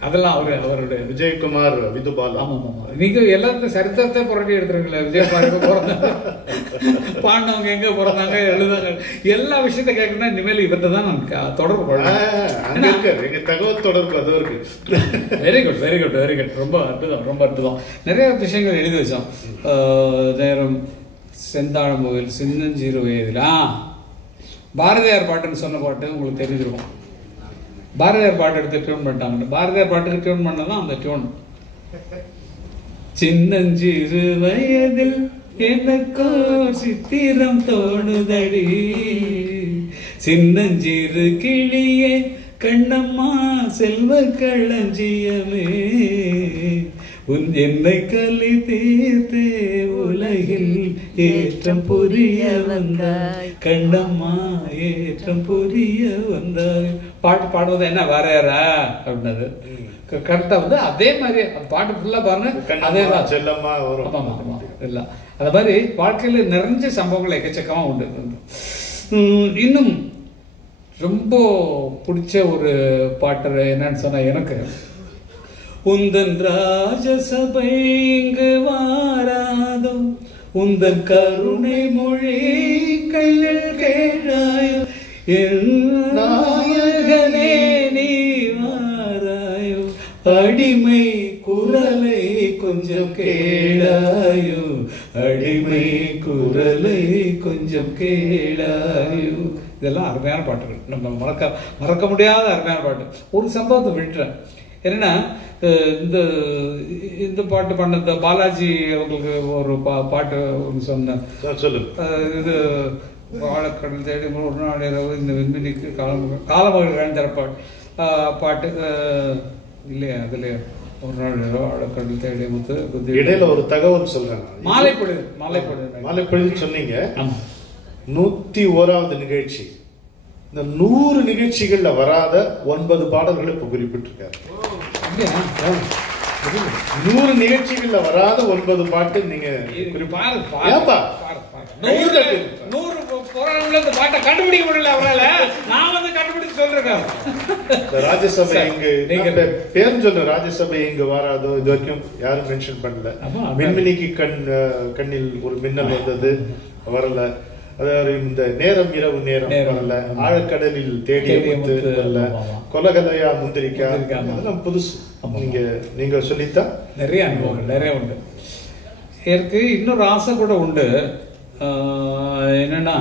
அதெல்லாம் அவருடைய விஜயகுமார் விதுபால். ஆமா ஆமா நீங்க எல்லாத்தையும் சரித்திரத்தை புரட்டி எடுத்துருக்கீங்களா? விஜயகுமார் எங்க பிறந்தாங்க பாண்டவங்க எங்க பிறந்தாங்க எழுதாங்க எல்லா விஷயத்த கேட்கணும்னா இனிமேல் இவர்கிட்ட தான் நான் தொடர்பு கொள்ளேன். எங்க தகவல் தொடர்பு அதுவும் இருக்கு. Very good very good very good. ரொம்ப அற்புதம் ரொம்ப அற்புதம். நிறைய விஷயங்கள் எழுதி வச்சோம். நேரம் செந்தாழம்புவில் சின்னஞ்சிறு வயதில் பாரதியார் பாட்டுன்னு சொன்ன பாட்டு உங்களுக்கு தெரிஞ்சிருக்கும். பாரதியார் பாட்டு எடுத்து டியூன் பண்ணிட்டாங்க. பாரதியார் பாட்டுக்கு டியூன் பண்ணதான் அந்த டியூன். சின்னஞ்சிறு வயதில் எனக்கோ சித்திரம் தோணுதடி சின்னஞ்சிறு கிளியே கண்ணம்மா செல்வ களஞ்சியமே உன் என்னை கலி தீர்த்தே உலகில் ஏற்றம் புரிய வந்தாய் கண்ணம்மா ஏற்றம் புரிய வந்தாய். பாட்டு பாடுவது என்ன வேற யாரா அப்படின்னது கரெக்டா வந்து அதே மாதிரி பாட்டு ஃபுல்லா பாருங்க அதேதான் செல்லம்மா வரும். ஆமா ஆமா இல்ல அது மாதிரி வாழ்க்கையில நிறைஞ்ச சம்பவங்கள் எக்கச்சக்கமா உண்டு. இன்னும் ரொம்ப பிடிச்ச ஒரு பாட்டு என்னன்னு சொன்னா எனக்கு உந்தன் ராஜசபை இங்கு வாராதோ உந்தன் கருணை மொழி கையில் கேளாயோ என் நாயகனே நீ வாராயோ அடிமை குரலை கொஞ்சம் கேளாயோ அடிமை குரலை கொஞ்சம் கேளாயோ. இதெல்லாம் அருமையான பாட்டுகள், நம்ம மறக்க முடியாத அருமையான பாட்டு. ஒரு சம்பவத்தை விட்டுறேன். என்னன்னா இந்த பாட்டு பண்ண பாலாஜி அவங்களுக்கு ஒரு பாட்டு ஒன்று சொன்னேன். இது வாழைக்கடல் தேடி ஒரு நாள் இரவு இந்த விண்வெளிக்கு காலமகள் திறப்பாடு பாட்டு இல்லையா? அதுல ஒரு நாள் இரவு வாழைக்கடல் தேடி முத்து இடையில ஒரு தகவல் சொல்றேன். மாலைப்பொழுது சொன்னீங்க. 101வது நிகழ்ச்சி. இந்த 100 நிகழ்ச்சிகள்ல வராத 9 பாடல்களை இப்ப குறிப்பிட்டிருக்காரு. 100 நிகழ்ச்சிகள்ல வராத 9 பாட்டு நீங்க பாட்டை கண்டுபிடிக்க முடியல அவரால. நான் வந்து கண்டுபிடிச்சு சொல்றேன். ராஜ்யசபை இங்க பேர் சொல்ல ராஜ்யசபை இங்க வராதோ இது வரைக்கும் யாரும் மென்ஷன் பண்ணல. மின்மினிக்கு கண்ணில் ஒரு மின்னல் வந்தது வரல. அதாவது இந்த நேரம் இரவு நேரம் வரல. ஆழக்கடலில் தேடிய முத்து வரல. கொலகலையா முந்திரிக்கா அதெல்லாம் புதுசு. நீங்க சொல்லித்தான் நிறைய அனுபவங்கள் நிறைய உண்டு. எனக்கு இன்னொரு ஆசை கூட உண்டு. என்னன்னா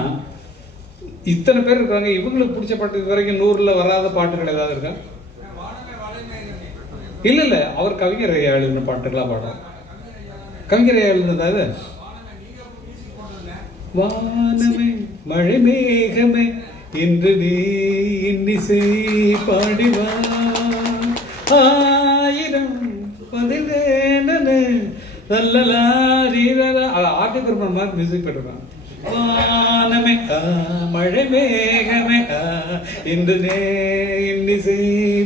இத்தனை பேர் இருக்காங்க, இவங்களுக்கு பிடிச்ச பாட்டு இது வரைக்கும் 100ல வராத பாட்டுகள் ஏதாவது இருக்கா? இல்ல அவர் கவிஞர் எழுதின பாட்டுகளா பாடுறோம். கவிஞர் எழுதினதாவது வானமே மழை மேகமே இன்று நீ இன்னிசை பாடிவா ஆயிரம் பதினேனே ஆர்டி பெருமாள் மாதிரி மியூசிக் போட்டுருக்கான். வானமே மழை மேகமே இன்று இன்னிசை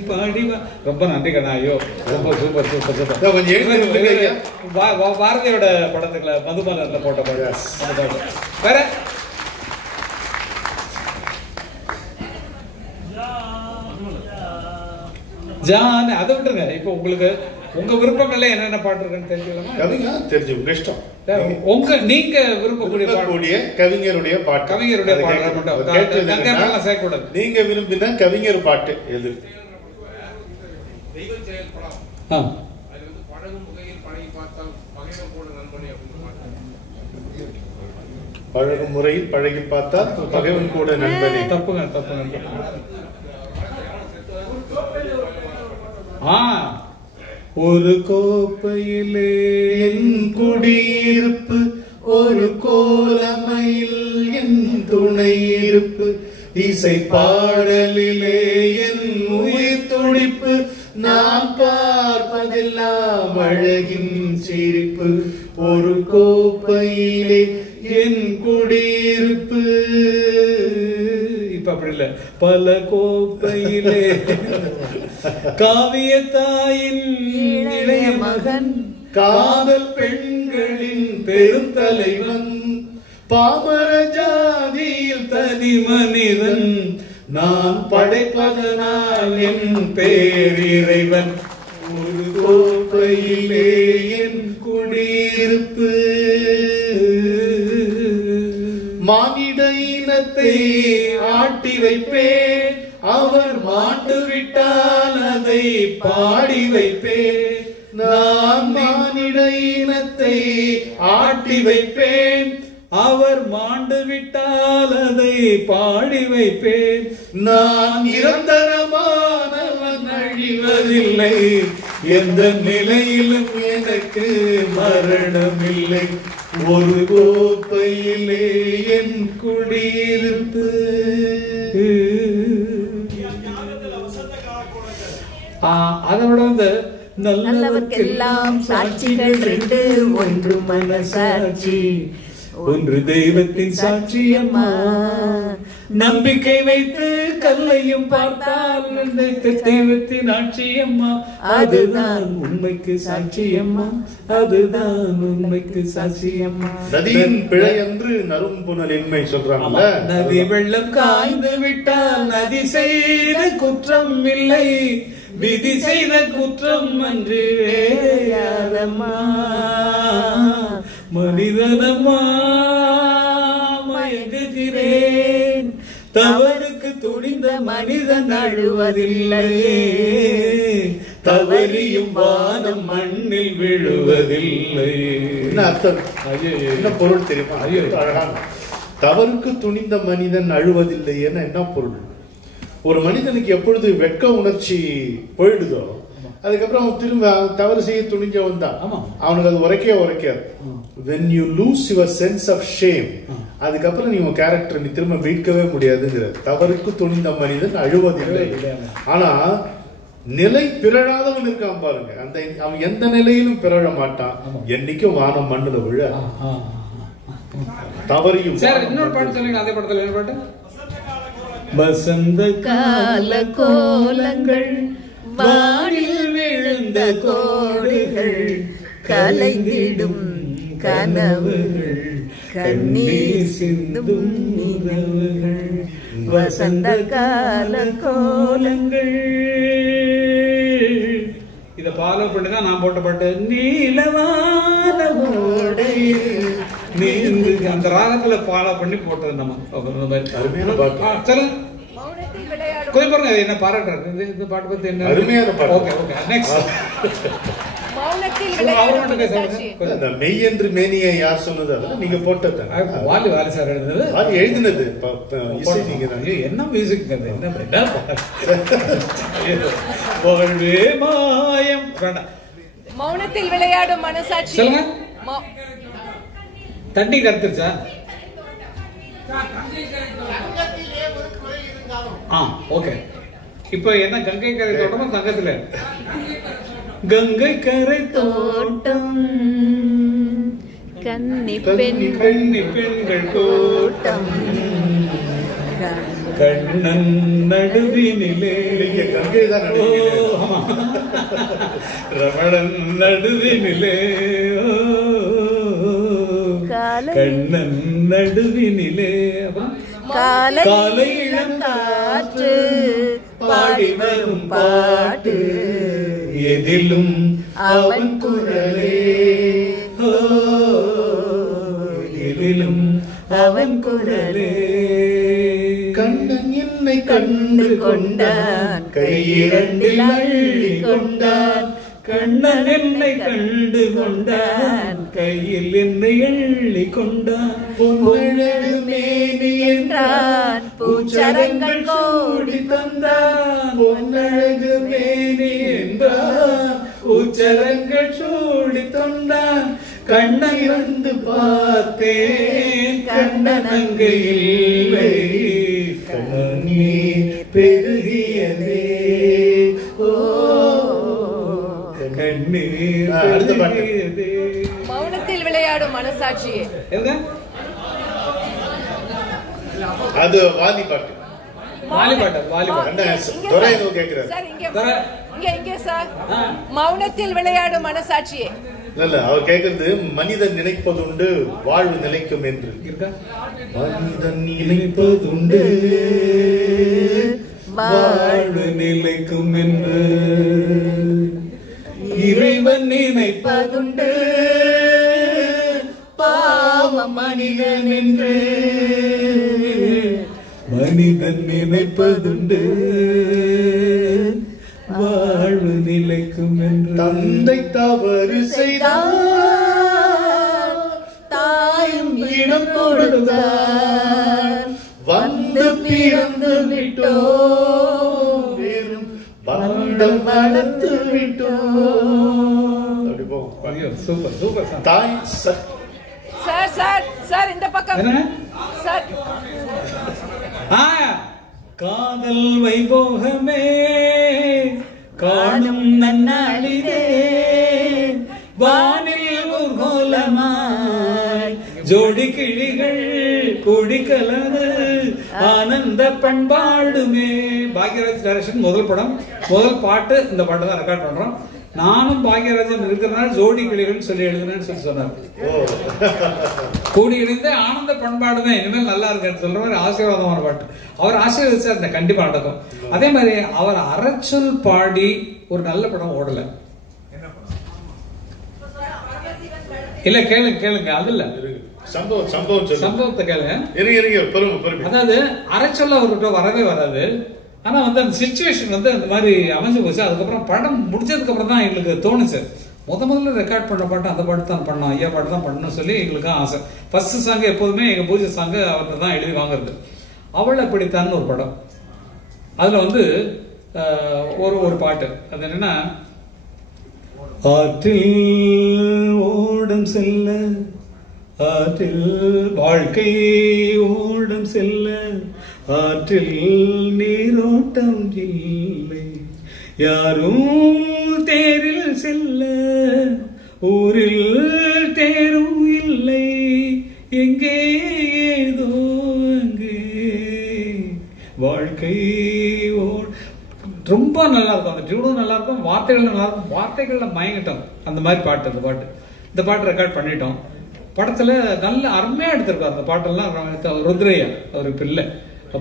பாடிவா. ரொம்ப நன்றி கண்ணா. ஐயோ ரொம்ப சூப்பர் சூப்பர் சூப்பர். பாரதியோட படத்துக்குள்ள மதுமலர்ல போட்ட பாட்டு வேற ஜான அதை விட்டுருங்க. இப்ப உங்களுக்கு உங்க விருப்பங்கள்ல என்னென்ன பாட்டு இருக்குன்னு தெரிஞ்சுக்கலாமா? தெரிஞ்சு உங்க இஷ்டம். நீங்க விரும்பக்கூடிய கவிஞருடைய பாட்டு. கவிஞருடைய பாட்டு மட்டும் சேர்க்கக்கூடாது. நீங்க விரும்பின கவிஞர் பாட்டு எது? பழகும் முறையில் பழகி பார்த்தால் பகைவன் கூட நண்பனே. தப்புங்க தப்புங்க. ஒரு கோப்பையிலே என் குடியிருப்பு ஒரு கோலமையில் என் துணை இருப்பு இசை பாடலிலே என் உயிர் துடிப்பு நான் பார்ப்பதெல்லாம் அழகின் சிரிப்பு ஒரு கோப்பையிலே என் குடியிருப்பு. இப்ப அப்படி இல்ல, பல கோப்பையிலே காவிய தாயின் இளைய மகன் காதல் பெண்களின் பெருந்தலைவன் பாமர ஜாதியில் தனி மனிதன் நான் படைப்பதனால் என் பேரிறைவன் ஒரு கோப்பையிலே என் குடியிருப்பு. மானிட இனத்தை ஆட்டி வைப்பேன் அவர் மாண்டு விட்டால் அதை பாடி வைப்பேன். நான் மானிட இனத்தை ஆட்டி வைப்பேன் அவர் மாண்டு விட்டால் அதை பாடி வைப்பேன். நான் நிரந்தரமானவன் அழிவதில்லை எந்த நிலையிலும் எனக்கு மரணம் இல்லை. ஒரு கோப்பையிலே என் குடியிருப்பு. அதோட வந்து நல்லவர்க்கெல்லாம் சாட்சிகள் ரெண்டு, ஒன்று மனசாட்சி, ஒன்று தெய்வத்தின் சாட்சியம்மா. நம்பிக்கை வைத்து கல்லையும் பார்த்தால் தெய்வத்தின் ஆட்சியம்மா. அதுதான் உண்மைக்கு சாட்சியம்மா, அதுதான் உண்மைக்கு சாட்சியம்மா. நதியின் பிழை என்று நறும்புணலின்மை சொல்றாங்க. நதி வெள்ளம் காய்ந்து விட்டால் நதி செய்த குற்றம் இல்லை, விதி செய்த குற்றம் அன்று வேறம்மா. மனிதனம்மா மயங்குகிறேன், தவறுக்கு துணிந்த மனிதன் அழுவதில்லையே, தவறியும் வானம் மண்ணில் விழுவதில்லை. என்ன அர்த்தம், என்ன பொருள் தெரியுமா? அழகான தவறுக்கு துணிந்த மனிதன் அழுவதில்லைன்னு என்ன பொருள்? ஒரு மனிதனுக்கு எப்பொழுது வெட்க உணர்ச்சி போயிடுதோ அதுக்கப்புறம் அவன் திரும்ப தவறு செய்ய துணிஞ்சவன் தான். அவனுக்கு அது உரைக்காது. when you lose your sense of shame, அதுக்கப்புறம் நீ உன் கேரக்டர் நீ திரும்ப மீட்கவே முடியாதுங்கிற. தவறுக்கு துணிந்த மனிதன் அழுவதில்லை. ஆனா நிலை பிறழாதவன் இருக்கான் பாருங்க, அந்த அவன் எந்த நிலையிலும் பிறழ மாட்டான். என்னைக்கும் வானம் மண்ணுல விழ தவறியும். இன்னொரு பாட்டு சொல்லுங்க, அதே படத்துல என்ன பாட்டு? வசந்த கால கோலங்கள், வானில் விழுந்த கோடுகள், கலைந்திடும் கனவுகள், கண்ணீர் சிந்தும் நினைவுகள், வசந்த கால கோலங்கள். இத ஃபாலோ பண்ணி தான் நான் போட்ட பாட்டு. நீலவான ஓடையில் நீந்து, அந்த ராகத்துல ஃபாலோ பண்ணி போட்டது நம்ம. அருமையான பாட்டு. சொல்லுங்க கொஞ்சம் பாருங்க, என்ன பாராட்டுறாரு இந்த பாட்டு பத்தி என்ன அருமையான பாட்டு. Okay okay next. அந்த மெய் என்று மேனியை யார் சொன்னது? அதெல்லாம் நீங்க போட்டது. வாலி சார் எழுதுனது, வாலி எழுதினது. இசை நீங்க தான். என்ன மியூசிக் அது? என்ன வாழ்வே மாயம். வேண்டாம். மௌனத்தில் விளையாடும் மனசாட்சி. சொல்லுங்க. தண்ணி கருத்துச்சா? ஓகே. இப்ப என்ன கங்கை கரை தோட்டமா தங்கத்துல? கங்கை கரை தோட்டம், கன்னி பெண்கள் கூட்டம், கண்ணன் நடுவினிலே. கங்கை தான் ரமணன் நடுவினிலே, கண்ணன் நடுவினிலே. காலை இளங்காற்று பாடி வரும் பாட்டு, எதிலும் அவன் குரலே, எதிலும் அவன் குரலே. கண்ணன் என்னை கண்டு கொண்டான், கையிரண்டில் அள்ளி கொண்டான். கண்ணன் என்னை கண்டு கொண்டான், கையில் என்னை அள்ளி கொண்டான். பொன்னழகு மேனி என்றான், பூச்சரங்கள் கோடி தந்தான். பொன்னழகு மேனி என்றான், பூச்சரங்கள் சூடி தந்தான். கண்ணன் வந்து பார்த்தேன், கண்ணன் அங்கு இல்லை, கண்ணீர் பெருகியதே. மௌனத்தில் விளையாடும் மனசாட்சியே. அது வாலி பாட்டு. மௌனத்தில் விளையாடும் மனசாட்சியே. இல்ல அவர் கேக்குறது மனிதன் நினைப்பதுண்டு வாழ்வு நிலைக்கும் என்று. மனிதன் நினைப்பதுண்டு வாழ்வு நிலைக்கும் என்று, இறைவன் நினைப்பதுண்டு பாவம் மனிதன் என்று. மனிதன் நினைப்பதுண்டு வாழ்வு நிலைக்கும் என்று. தந்தை தவறு செய்தார், தாயும் இடம் கொடுத்தார், வந்து பிறந்து விட்டோம், வெறும் பந்தம் வளர்த்து விட்டோம். Super super. தாய் சார் சார் சார் இந்த பக்கம் என்ன சார். காதல் வைபோகமே காணும் நன்னாளிதே வானில் ஊர்கோலமாய் ஜோடி கிளிகள் கூடி கலந்து ஆனந்த பண்பாடுமே. பாக்யராஜ் டைரக்ஷன் முதல் படம், முதல் பாட்டு இந்த பாட்டு தான் ரெக்கார்ட் பண்றோம். நானும் பாக்யராஜன் இருக்கிறனால ஜோடி கிளிகள் சொல்லி எழுதுனேன்னு சொல்லி சொன்னார். கூடி இணைந்து ஆனந்த பண்பாடுமே இனிமேல் நல்லா இருக்குன்னு சொல்ற மாதிரி ஆசீர்வாதமான பாட்டு. அவர் ஆசீர்வதிச்சா அந்த கண்டிப்பா நடக்கும். அதே மாதிரி அவர் அரைச்சொல் பாடி ஒரு நல்ல படம் ஓடல. இல்ல கேளுங்க அது இல்ல சம்பவத்தை கேளுங்க. அதாவது அரைச்சொல்ல அவர்கிட்ட வரவே வராது. ஆனா வந்து அந்த சிச்சுவேஷன் வந்து அந்த மாதிரி அமைஞ்சு போச்சு. அதுக்கப்புறம் படம் முடிச்சதுக்கு அப்புறம் தான் எங்களுக்கு தோணுச்சு, முதல்ல ரெக்கார்ட் பண்ண பாட்டு அந்த பாட்டு தான் பண்ணோம், ஐயா பாட்டு தான் பண்ணணும்னு சொல்லி எங்களுக்கு ஆசை. ஃபர்ஸ்ட் சாங் எப்போதுமே எங்க பூஜை சாங் அவர்கிட்ட தான் எழுதி வாங்குறது. அவளை பிடித்தான்னு ஒரு படம். அதுல வந்து ஒரு பாட்டு அது என்னன்னா, ஆற்றில் ஓடம் செல்ல ஆற்றில் வாழ்க்கை ஓடம் செல்ல ஆற்றில் நீரோட்டம் இல்லை, யாரும் தேரில் செல்ல ஊரில் தேரும் இல்லை, எங்கே ஏதோ அங்கே வாழ்க்கை ரொம்ப நல்லா இருக்கும். அந்த டியூனும் நல்லா இருக்கும், வார்த்தைகள் நல்லா இருக்கும், வார்த்தைகள்ல மயங்கிட்டோம். அந்த மாதிரி பாட்டு இந்த பாட்டு ரெக்கார்ட் பண்ணிட்டோம். படத்துல நல்ல அருமையா எடுத்திருக்கோம். அந்த பாட்டெல்லாம் ருத்ரையா அவர் பிள்ளை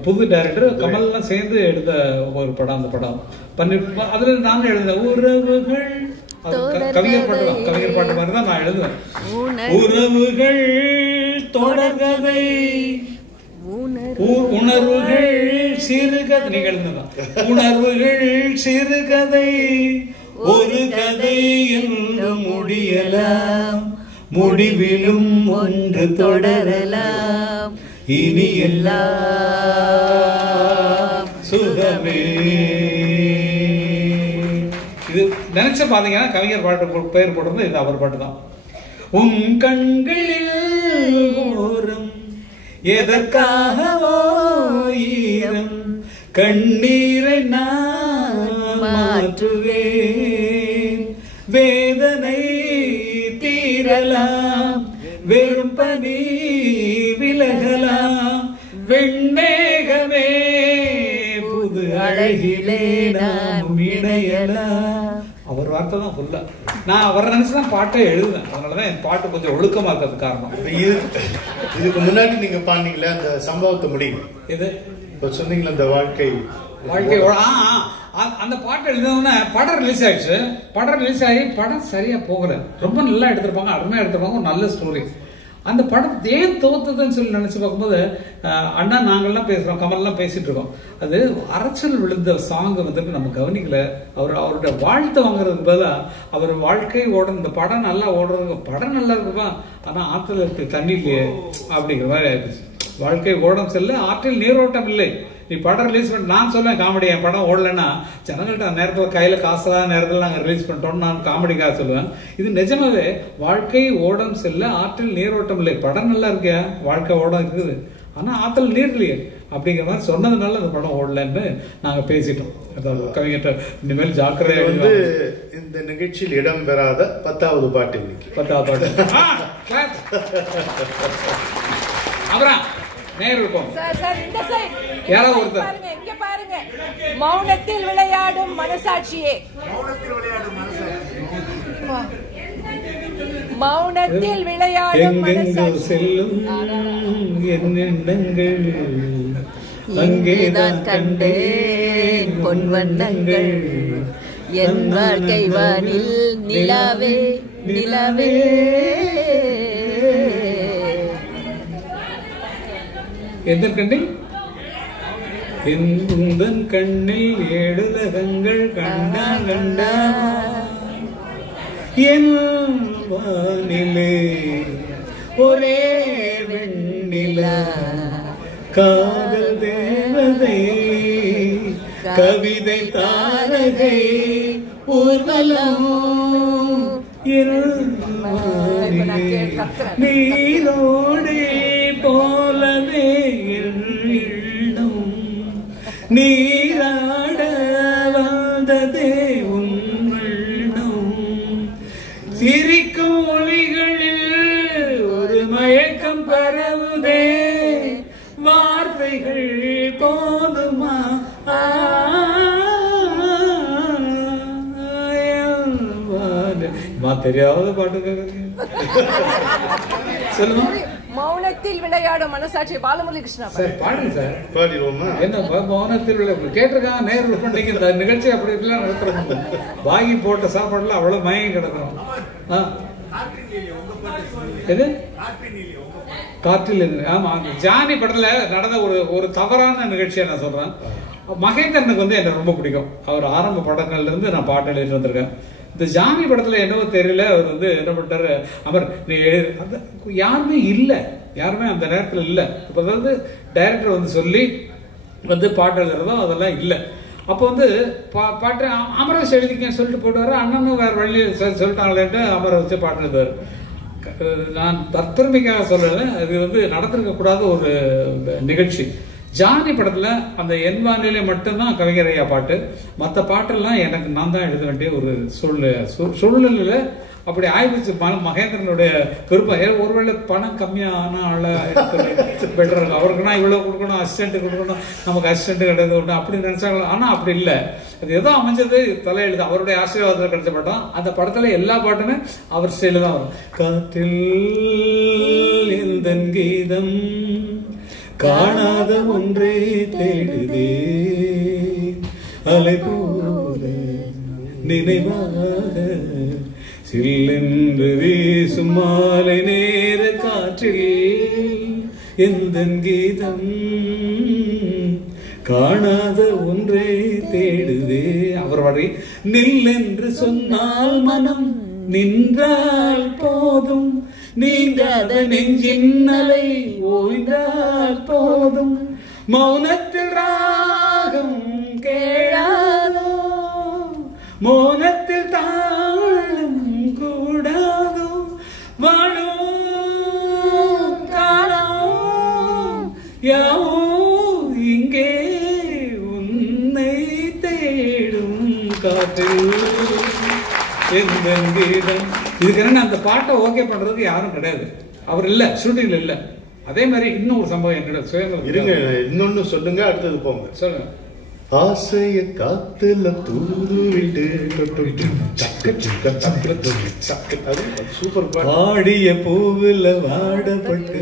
புது டைரக்டர் கமல்லாம் சேர்ந்து எடுத்த ஒரு படம். அந்த படம் பண்ணி அதுல நாங்க எழுதுன உறவுகள் கவிஞர் பாட்டு தான், கவிஞர் பாட்டு மாதிரி தான் நான் எழுதுவேன். உறவுகள் தொடர்கதை உணர்வுகள் சிறுகதை, நீங்க எழுதுதான் உணர்வுகள் சிறுகதை ஒரு கதை என்று முடியலாம், முடிவிலும் ஒன்று தொடரலாம், இனி எல்லாம் சுகமே. இது நினைச்ச பாத்தீங்கன்னா கவிஞர் பாட்டு பெயர் போடுறது இது அவர் பாட்டு தான். உன் கண்களில் ஓரம் எதற்காகவோ ஈரம் கண்ணீரை நான் மாற்றுவேன், வேதனை தீரலாம் வெறும் பனி விலகலாம், வெண்மேகமே புது அழகிலே நாம் இணையலாம். அவர் வார்த்தை தான் ஃபுல்லா. நான் அவர் நினைச்சுதான் பாட்டை எழுதுவேன். அதனாலதான் என் பாட்டு கொஞ்சம் ஒழுக்கமா இருக்கிறது காரணம். இதுக்கு முன்னாடி நீங்க பாண்டீங்களே அந்த சம்பவத்தை முடியும் இது இப்ப சொன்னீங்களா அந்த வாழ்க்கை அந்த பாட்டு எழுதுனோன்னா படம் ரிலீஸ் ஆயிடுச்சு. படம் ரிலீஸ் ஆகி படம் சரியா போகல. ரொம்ப நல்லா எடுத்திருப்பாங்க, அருமையா எடுத்திருப்பாங்க, ஒரு நல்ல ஸ்டோரி. அந்த படம் ஏன் தோத்துதுன்னு சொல்லி நினைச்சு பார்க்கும்போது அண்ணா நாங்கள்லாம் பேசுறோம், கமல்லாம் பேசிட்டு இருக்கோம். அது அரைச்சல் விழுந்த சாங் வந்துட்டு நம்ம கவனிக்கல. அவருடைய வாழ்த்து வாங்குறதுக்கு பதிலாக அவர் வாழ்க்கை ஓட இந்த படம் நல்லா ஓடுறது, படம் நல்லா இருக்குப்பா ஆனா ஆற்றுல இருக்கு தண்ணி இல்லையே அப்படிங்கிற மாதிரி ஆயிடுச்சு. வாழ்க்கை ஓடம் செல்ல ஆற்றில் நீரோட்டம் இல்லை. நீ படம் ரிலீஸ் பண்ண நான் சொல்லுவேன் காமெடி, என் படம் ஓடலன்னா ஜனங்கள்ட்ட நேரத்தில் கையில காசாத நேரத்தில் நாங்கள் ரிலீஸ் பண்ணிட்டோம்னு நான் காமெடிக்காக சொல்லுவேன். இது நிஜமாவே வாழ்க்கை ஓடம் செல்ல ஆற்றில் நீரோட்டம் இல்லை. படம் நல்லா இருக்கியா, வாழ்க்கை ஓடம் இருக்குது ஆனா ஆற்றில் நீர் இல்லையே அப்படிங்கிற மாதிரி சொன்னதுனால அந்த படம் ஓடலன்னு நாங்க பேசிட்டோம். கவிஞர் இனிமேல் ஜாக்கிரதையா வந்து இந்த நிகழ்ச்சியில் இடம் பெறாத 10வது பாட்டு இன்னைக்கு 10வது பாட்டு அப்புறம் நேர் இருக்கும். யாராவது ஒருத்தர் இங்க பாருங்க, மௌனத்தில் விளையாடும் மனசாட்சியே, மௌனத்தில் விளையாடும் எங்கெங்கோ செல்லும் என் எண்ணங்கள் அங்கேதான் கண்டேன் பொன் வண்ணங்கள், என் வாழ்க்கை வானில் நிலாவே நிலாவே. எந்த கண்ணில் எந்தன் கண்ணில் ஏழுலகங்கள் கண்டா கண்டா, என் வானிலே ஒரே வெண்ணிலா, காதல் தேவதை கவிதை தாரகை ஊர்வலம் நீரோடே போலவே எண்ணம் நீராட வந்ததே உன்வெள்ளம் சிரிக்கும் ஒளிகளில் ஒரு மயக்கம் பரவுதே வார்த்தைகள் போதுமா தெரியாத பாட்டு சொல்லுங்க. மௌனத்தில் விளையாடும் மனசாட்சி பாலமுரளி கிருஷ்ணா சார் பாடுங்க சார். பாடிடுவோமா? என்ன மௌனத்தில் விளையாடு கேட்டிருக்காங்க நேரில் பண்ணீங்க. இந்த நிகழ்ச்சி அப்படி இப்படிலாம் நடத்துறோம். வாங்கி போட்ட சாப்பாடுல அவ்வளவு மயங்கி கிடக்கிறோம். எது காற்றில் ஆமா ஜானி படத்துல நடந்த ஒரு தவறான நிகழ்ச்சியை நான் சொல்றேன். மகேந்திரனுக்கு வந்து எனக்கு ரொம்ப பிடிக்கும். அவர் ஆரம்ப படங்கள்ல இருந்து நான் பாட்டு எழுதிட்டு வந்திருக்கேன். இந்த ஜானி படத்துல என்னவோ தெரியல, அவர் வந்து என்ன பண்ணிட்டாரு, அவர் யாருமே இல்லை, யாருமே அந்த நேரத்தில் இல்லை. இப்போ வந்து டைரக்டர் வந்து சொல்லி வந்து பாட்டு எழுதுறதோ அதெல்லாம் இல்லை. அப்போ வந்து பாட்டு அமர வச்சு எழுதிக்கன்னு சொல்லிட்டு போயிட்டு வர, அண்ணனும் வேற வழி சொல்லிட்டாங்களேன்ட்டு அமர வச்சு பாட்டு எழுதுவார். நான் தற்பெருமைக்காக சொல்லலை, அது வந்து நடந்திருக்க கூடாத ஒரு நிகழ்ச்சி. ஜானி படத்துல அந்த என் வானிலை மட்டும்தான் கவிஞர் ஐயா பாட்டு, மற்ற பாட்டெல்லாம் எனக்கு நான் தான் எழுத வேண்டிய ஒரு சூழ்நிலையில அப்படி ஆயிடுச்சு. மகேந்திரனுடைய விருப்பம், ஒருவேளை பணம் கம்மியான ஆளா பெட்டர் இருக்கும், அவருக்குன்னா இவ்வளவு கொடுக்கணும், அசிஸ்டன்ட் கொடுக்கணும், நமக்கு அசிஸ்டன்ட் கிடையாது ஒன்று அப்படி நினைச்சாங்க. ஆனா அப்படி இல்லை, அது ஏதோ அமைஞ்சது தலையெழுது, அவருடைய ஆசீர்வாதத்தில் கிடைச்ச படம். அந்த படத்துல எல்லா பாட்டுமே அவர் ஸ்டைல தான் வரும். காற்றில் எந்தன் கீதம் காணாத ஒன்றை தேடுதே அலை போல நினைவாக சில்லென்று வீசும் மாலை நேர காற்றில் எந்தன் கீதம் காணாத ஒன்றை தேடுதே. அவர் வழி நில்லென்று சொன்னால் மனம் நின்றால் போதும், நீங்காத நெஞ்சின் அலை ஓய்ந்தால் போதும், மௌனத்தில் ராகம் கேளாதோ, மௌனத்தில் தாளம் கூடாதோ, வாழோ காலோ யாவோ இங்கே உன்னை தேடும் காற்றில் எந்தன் கீதம். இதுக்கு என்ன அந்த பாட்டை ஓகே பண்றதுக்கு யாரும் கிடையாது, அவர் இல்ல, ஷூட்டிங்ல இல்ல. அதே மாதிரி இன்னும் ஒரு சம்பவம் என்னோட சுயங்கள் இருங்க, இன்னொன்னு சொல்லுங்க, அடுத்தது போங்க. சொல்லுங்க. ஆசைய காத்துல தூது விட்டு சூப்பர் பாடிய பூவுல வாடப்பட்டு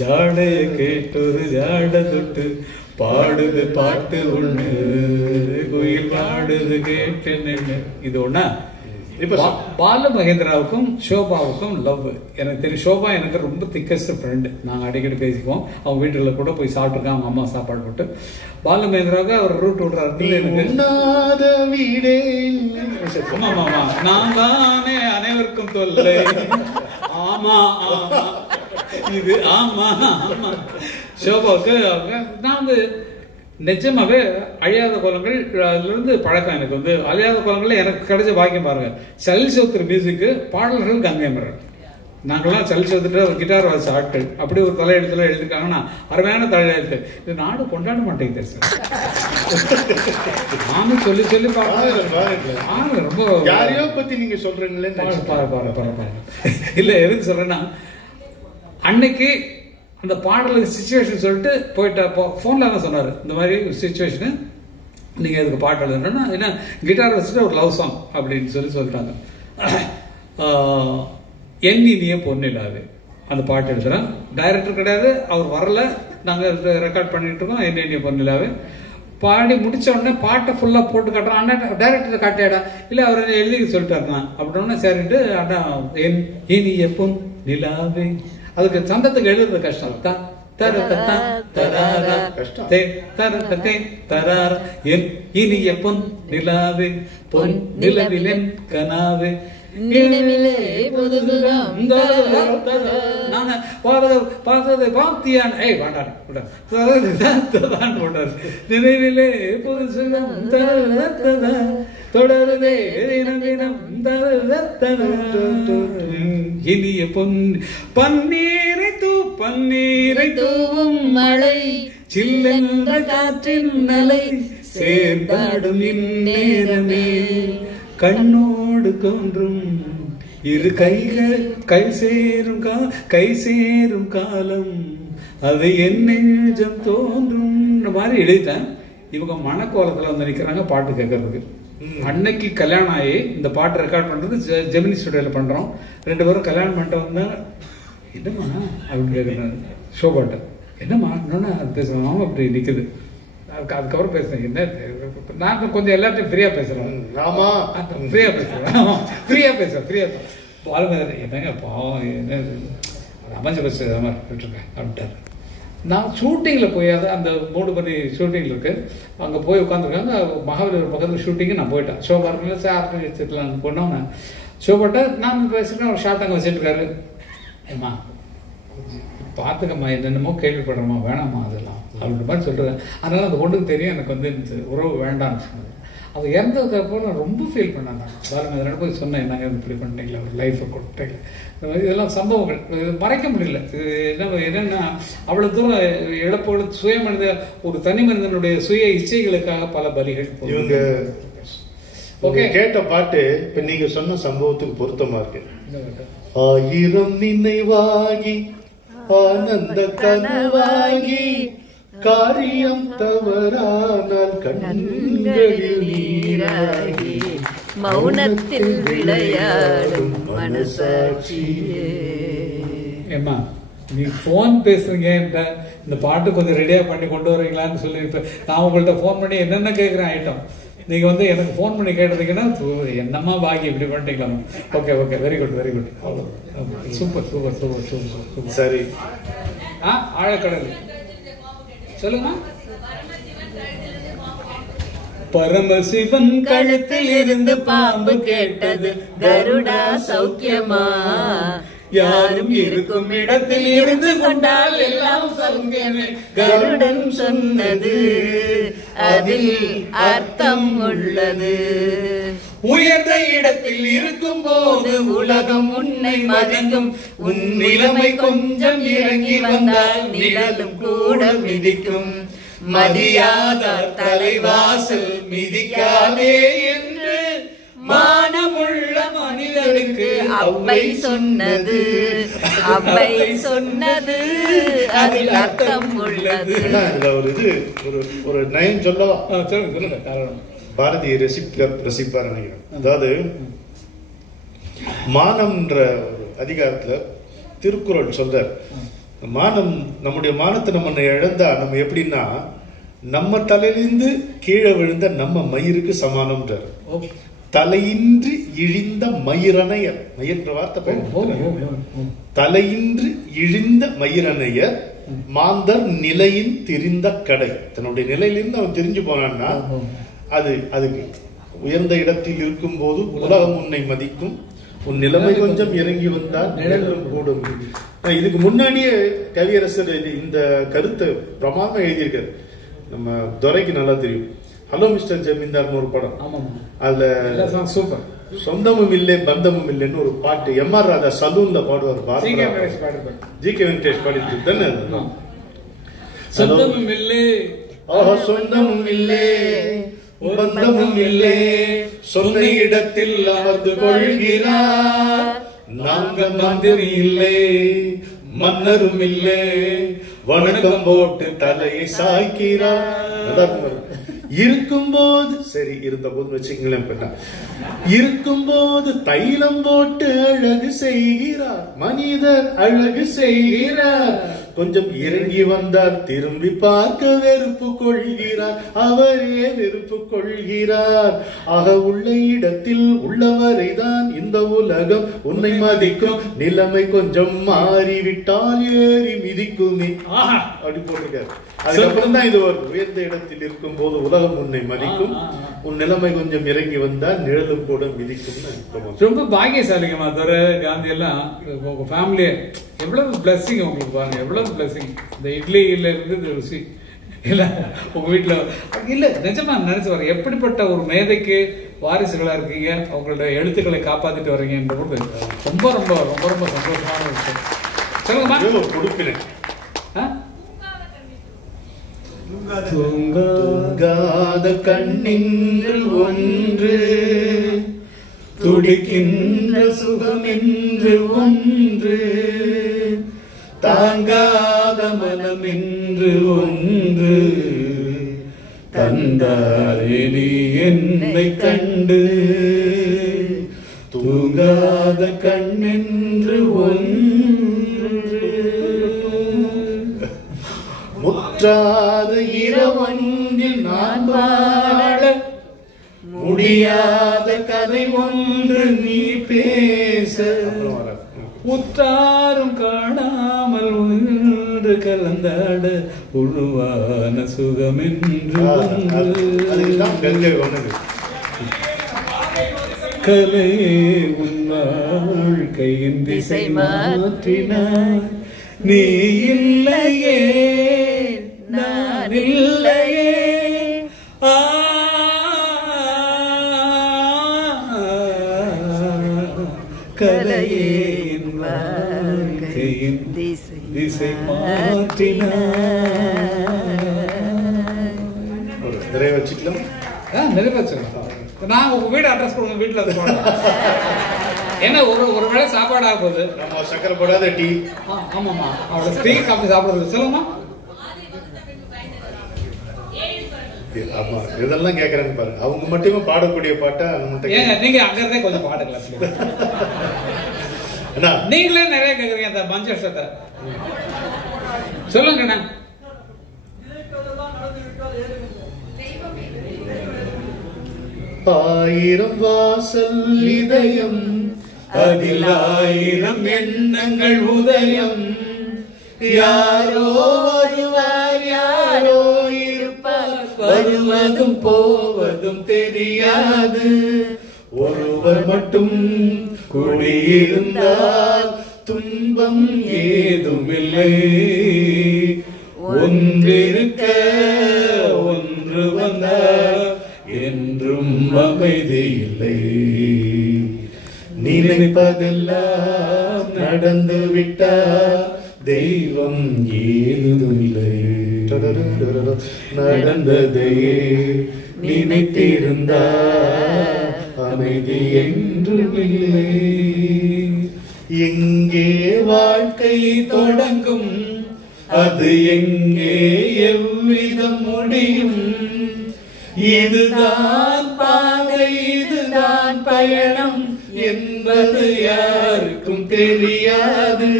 ஜாடைய கேட்டொரு ஜாட தொட்டு பாடுது பாட்டு ஒண்ணு குயில் பாடுது கேட்டு நின்று. இது ஒண்ணா? பாலு மகேந்திராவுக்கும் ஷோபாவுக்கும் லவ். எனக்கு தெரியும், ஷோபா எனக்கு ரொம்ப திக்கஸ்ட் ஃப்ரெண்டு, நாங்கள் அடிக்கடி பேசிக்குவோம். அவங்க வீட்டுல கூட போய் சாப்பிட்டுருக்கோம், அவங்க அம்மா சாப்பாடு போட்டு. பாலு மகேந்திராவுக்கு அவர் ரூட் விடுறாரு எனக்கு. ஆமா ஆமா, நான் தானே அனைவருக்கும் தொல்லை, ஆமா ஆமா இது ஆமா ஆமா. ஷோபாவுக்கு நான் வந்து நிஜமாவே அழியாத கோலங்கள் அதுல இருந்து பழக்கம் எனக்கு வந்து. அழியாத கோலங்கள்ல எனக்கு கிடைச்ச பாக்கியம் பாருங்க. சலிசோத்திர மியூசிக்கு பாடல்கள் கங்கைமரன். நாங்கெல்லாம் சலிசோத்துட்டு ஒரு கிட்டார் வாசிச்ச ஆட்கள். அப்படி ஒரு தலையெழுத்துல எழுதிருக்காங்கன்னா அருமையான தலையெழுத்து. இது நாடு கொண்டாட மாட்டேங்குது சார். நானும் சொல்லி சொல்லி பாருங்க, ரொம்ப யாரையோ பத்தி நீங்க சொல்றீங்களே. இல்ல எதுக்கு சொல்றேன்னா, அன்னைக்கு அந்த பாடலுக்கு சிச்சுவேஷன் சொல்லிட்டு போயிட்ட ஃபோன்ல தான் சொன்னார், இந்த மாதிரி சிச்சுவேஷனு நீங்கள் இதுக்கு பாட்டு எழுதுனா என்ன கிட்டார் வச்சுட்டு ஒரு லவ் சாங் அப்படின்னு சொல்லிட்டாங்க. என் இனிய பொன்னிலாது அந்த பாட்டு எழுதுறேன். டைரக்டர் கிடையாது, அவர் வரல, நாங்கள் ரெக்கார்ட் பண்ணிட்டு இருக்கோம். என் இனிய பொன்னிலாவே பாடி முடிச்ச உடனே பாட்டை ஃபுல்லாக போட்டு காட்டுறோம். அண்ணா டைரக்டர் காட்டியாடா, இல்லை அவர் எழுதி சொல்லிட்டாருண்ணா அப்படின்னா சரிட்டு அண்ணா என் இனிய பொன் நிலாவே. அதுக்கு சந்தத்துக்கு எழுதுறது கஷ்டம். என் இனிய பொன் நிலாவே பொன் நிலவிலென் கனாவே நினைவிலே புதுசுகம் நினைவிலே புதுசுகம் தொடருதே தினம் தினம் இனிய பன்னீரை தூவும் மழை சில்லென்ற காற்றின் நலை சேர்ந்தாடும் இந்நேரமே கண்ணோடு தோன்றும் இரு கைகள் கை சேரும் காலம் அது என் நெஞ்சம் தோன்றும் மாதிரி எழுதிட்டேன். இவங்க மனக்கோலத்துல வந்து நிக்கிறாங்க பாட்டு கேட்கறதுக்கு. அன்னைக்கு கல்யாணம் ஆகி இந்த பாட்டு ரெக்கார்ட் பண்றது ஜெமினி ஸ்டுடியோல பண்றோம். 2 பேரும் கல்யாணம் பண்ணிட்டு வந்தா என்னம்மா அப்படின்னு கேட்குறாரு ஷோபாட்ட. என்னம்மா இன்னொன்னு அது பேசுவாங்க அப்படி நிக்குது. அதுக்கப்புறம் பேசுறேன். என்ன நான் கொஞ்சம் எல்லாத்தையும் ஃப்ரீயா பேசுறேன். ஃப்ரீயா பேசுறேன். என்னங்க பாவம் என்ன அமைஞ்ச பஸ் விட்டுருக்கேன் அப்படின்ட்டாரு. நான் ஷூட்டிங்கில் போய் அந்த மூடு பண்ணி ஷூட்டிங்கில் இருக்கு அங்கே போய் உட்காந்துருக்காங்க. மகாபலிபுரம் பக்கத்தில் ஷூட்டிங்கு நான் போயிட்டேன். ஷோ பார்க்கல சார் வச்சுக்கலாம் போனோம். நான் ஷோ போட்ட நான் பேசிட்டு ஒரு ஷார்ட் அங்கே வச்சுட்டுருக்காரு. ஏம்மா பார்த்துக்கம்மா என்னென்னமோ கேள்விப்படுறோமா வேணாம்மா அதெல்லாம் அப்படின்ற மாதிரி சொல்கிறேன். அதனால அந்த பொண்ணுக்கு தெரியும் எனக்கு வந்து இந்த உறவு வேண்டாம்னு சொன்னது. அது இறந்ததுக்கு அப்புறம் நான் ரொம்ப ஃபீல் பண்ணேன். நான் பாருங்க அதனால போய் சொன்னேன் என்னங்க இப்படி பண்ணிட்டீங்களா ஒரு லைஃப்பை கொடுத்தீங்க. இதெல்லாம் சம்பவங்கள் மறைக்க முடியல. என்னென்னா அவ்வளோ தூரம் இழப்போடு சுய மனித ஒரு தனி மனிதனுடைய சுய இச்சைகளுக்காக பல பலிகள். இவங்க ஓகே கேட்ட பாட்டு இப்ப நீங்க சொன்ன சம்பவத்துக்கு பொருத்தமா இருக்கு. 1000 நினைவாகி ஆனந்த கனவாகி காரியம் தவறானால் கண்களில் நீராகி மௌனத்தில் விளையாடும் மனசாட்சியே. ஏம்மா நீ ஃபோன் பேசுறீங்க இந்த பாட்டு கொஞ்சம் ரெடியா பண்ணி கொண்டு வரீங்களான்னு சொல்லி இப்ப நான் உங்கள்கிட்ட ஃபோன் பண்ணி என்னென்ன கேட்குறேன் ஐட்டம் நீங்க வந்து எனக்கு ஃபோன் பண்ணி கேட்டதுங்கன்னா என்னம்மா பாக்கி இப்படி பண்ணிட்டீங்களா. Okay okay very good super super super super super. சரி ஆழக்கடல் சொல்லுங்க. பரமசிவன் கழுத்தில் இருந்து பாம்பு கேட்டது கருடா சௌக்கியமா யாரும் இருக்கும் இடத்தில் இருந்து கொண்டால் எல்லாம் சௌக்கியமே கருடன் சொன்னது அதில் அர்த்தம் உள்ளது. உயர்ந்த இடத்தில் இருக்கும் போது உலகம் உன்னை மதிக்கும் உன் நிலைமை கொஞ்சம் இறங்கி வந்தால் நிழலும் கூட மிதிக்கும் மதியாத தலைவாசல் மிதிக்காதே என்று மானமுள்ள மனிதனுக்கு அவ்வை சொன்னது அதில் அர்த்தம் உள்ளது. ஒரு நயம் சொல்லவா? சொல்லுங்க காரணம். பாரதிய ரசிப்பார் நினைக்கிறேன். அதாவது மானம்ன்ற ஒரு அதிகாரத்துல திருக்குறள் சொல்றார். மானம் நம்முடைய மானத்தை நம்ம இழந்தா நம்ம எப்படின்னா நம்ம தலையிலிருந்து கீழே விழுந்த நம்ம மயிருக்கு சமானம்ன்றார். தலையின்றி இழிந்த மயிரணையர் மயிர்ன்ற வார்த்தை பயன்படுத்துறார். தலையின்றி இழிந்த மயிரணையர் மாந்தர் நிலையின் திரிந்த கடை. தன்னுடைய நிலையிலிருந்து அவன் தெரிஞ்சு போனான்னா அதுக்கு உயர்ந்த இடத்தில் இருக்கும் போது உலகம் உன்னை மதிக்கும் உன் நிலைமை கொஞ்சம் இறங்கி வந்தால் நிழலும் கூடும். இதுக்கு முன்னாடியே கவியரசர் இந்த கருத்தை பிரமாதமா எழுதியிருக்காரு. நம்ம துரைக்கு நல்லா தெரியும். ஹலோ மிஸ்டர் ஜமீன்தார்னு ஒரு படம். அதுல சூப்பர் சொந்தமும் இல்லை பந்தமும் இல்லைன்னு ஒரு பாட்டு எம்.ஆர். ராதா சலூன்ல பாடுவார். ஜி.கே. வெங்கடேஷ் பாடிட்டு தானே. சொந்தமும் இல்லை சொந்தமும் இல்லை பந்தமும் இல்லை சொன்ன இடத்தில் அமர்ந்து கொள்கிறார். நாங்க மந்திரி இல்லை மன்னரும் இல்லை வணக்கம் போட்டு தலையை சாய்க்கிறார். இருக்கும்போது சரி இருந்த போது வச்சுங்களேன். இருக்கும்போது தைலம் போட்டு அழகு செய்கிறார். மனிதர் அழகு செய்கிறார். கொஞ்சம் இறங்கி வந்தார் திரும்பி பார்க்க வெறுப்பு கொள்கிறார். அவரே வெறுப்பு கொள்கிறார். ஆக உள்ள இடத்தில் உள்ளவரை தான் இந்த உலகம் உன்னை மதிக்கும். நிலைமை கொஞ்சம் மாறிவிட்டால் ஏறி மிதிக்குமே அப்படி போட்டிருக்காரு. அதுக்கப்புறம் தான் இது ஒரு உயர்ந்த இடத்தில் இருக்கும் போது உலகம் உன்னை மதிக்கும் உன் நிலைமை கொஞ்சம் இறங்கி வந்தால் நிழலும் கூட மிதிக்கும். ரொம்ப பாக்கியசாலிங்கம்மா. துரை காந்தி எல்லாம் உங்க ஃபேமிலியே எவ்வளவு பிளஸிங் உங்களுக்கு பாருங்க. எவ்வளவு பிளஸிங். இந்த இட்லியில இருந்து இந்த ருசி இல்ல உங்க வீட்டுல இல்ல நிஜமா நினைச்சு வர எப்படிப்பட்ட ஒரு மேதைக்கு வாரிசுகளா இருக்கீங்க, அவங்களோட எழுத்துக்களை காப்பாத்திட்டு வர்றீங்கன்ற போது ரொம்ப ரொம்ப ரொம்ப ரொம்ப சந்தோஷமான விஷயம். சொல்லுங்கம்மா. கொடுப்பினேன். தூங்காத கண்ணின்று ஒன்று, துடிக்கின்ற சுகம் என்று ஒன்று, தாங்காத மனம் என்று ஒன்று, தந்தாரே நீ என்னை கண்டு. தூங்காத கண்ணென்று ஒன்று, முற்றாத இரவொன்றில் நான் வாழ முடியாத கதை ஒன்று நீ பேச. முற்றாரும் காணாமல் ஒன்று கலந்தாட உருவான சுகம் என்று கலையே உன் வாழ்க்கையின் திசை மாற்றினாய். நீ இல்லையே நான் இல்லையே, கலையே வாழ்க்கையின் திசை மாற்றினாய். நிறைவேற்றிக்கலாம். நிறைவேற்றலாம். நான் உங்க வீடு அட்ரஸ் கொடுங்க, வீட்டுல வந்து போடலாம். ஏன்னா ஒரு வேளை சாப்பாடு ஆகுது, சக்கரை போடாத டீ. ஆமாமா, அவளோட டீ காஃபி சாப்பிடுறது. சொல்லுமா. ஆமா, இதெல்லாம் கேக்குறாங்க பாருங்க. அவங்க மட்டுமே பாடக்கூடிய பாட்டா ஏங்க நீங்க அங்கறதே கொஞ்சம் பாடுங்களா. நீங்களே நிறைய கேக்குறீங்க அந்த மஞ்சள். சொல்லுங்கண்ணா. ஆயிரம் வாசல் இதயம், அதில் ஆயிரம் எண்ணங்கள் உதயம். யாரோ வருவார், யாரோ இருப்பார், வருவதும் போவதும் தெரியாது. ஒருவர் மட்டும் குடியிருந்தால் துன்பம் ஏதுமில்லை. ஒன்றிருக்க ஒன்று வந்தால் என்றும் அமைதி இல்லை. நினைப்பதெல்லாம் நடந்து விட்டால் தெய்வம் ஏதுமில்லை. நடந்ததையே நினைத்திருந்தால் அமைதி என்றும் இல்லை. எங்கே வாழ்க்கை தொடங்கும், அது எங்கே எவ்விதம் முடியும். இதுதான் பாதை, இதுதான் பயணம் என்பது யாருக்கும் தெரியாது.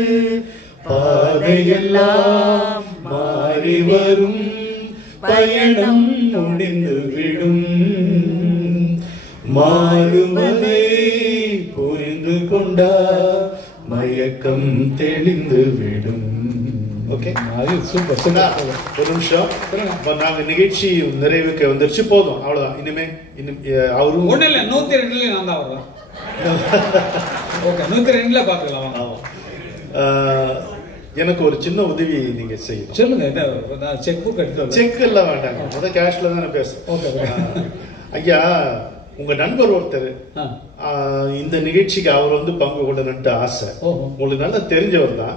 பாதையெல்லாம் மாறி வரும், பயணம் முடிந்து விடும். மாறுவதை புரிந்து கொண்டா மயக்கம் தெளிந்து விடும். Okay, super. ஒரு நிமிஷம், நாங்க நிகழ்ச்சி நிறைவுக்கு வந்துருச்சு, போதும், அவ்வளவுதான். இனிமே அவரும் ஒண்ணு இல்ல, 102 நான் தான் வர்றேன். ஓகே, 102 பாத்துக்கலாம். எனக்கு ஒரு சின்ன உதவி நீங்க செய்யணும். சொல்லுங்க. செக் புக் எடுத்து. செக் எல்லாம் வேண்டாங்க, முதல் கேஷ்ல தானே பேசுறேன். ஐயா, உங்க நண்பர் ஒருத்தர் இந்த நிகழ்ச்சிக்கு அவர் வந்து பங்கு கொள்ளணும்ட்டு ஆசை. உங்களுக்கு நல்லா தெரிஞ்சவர் தான்.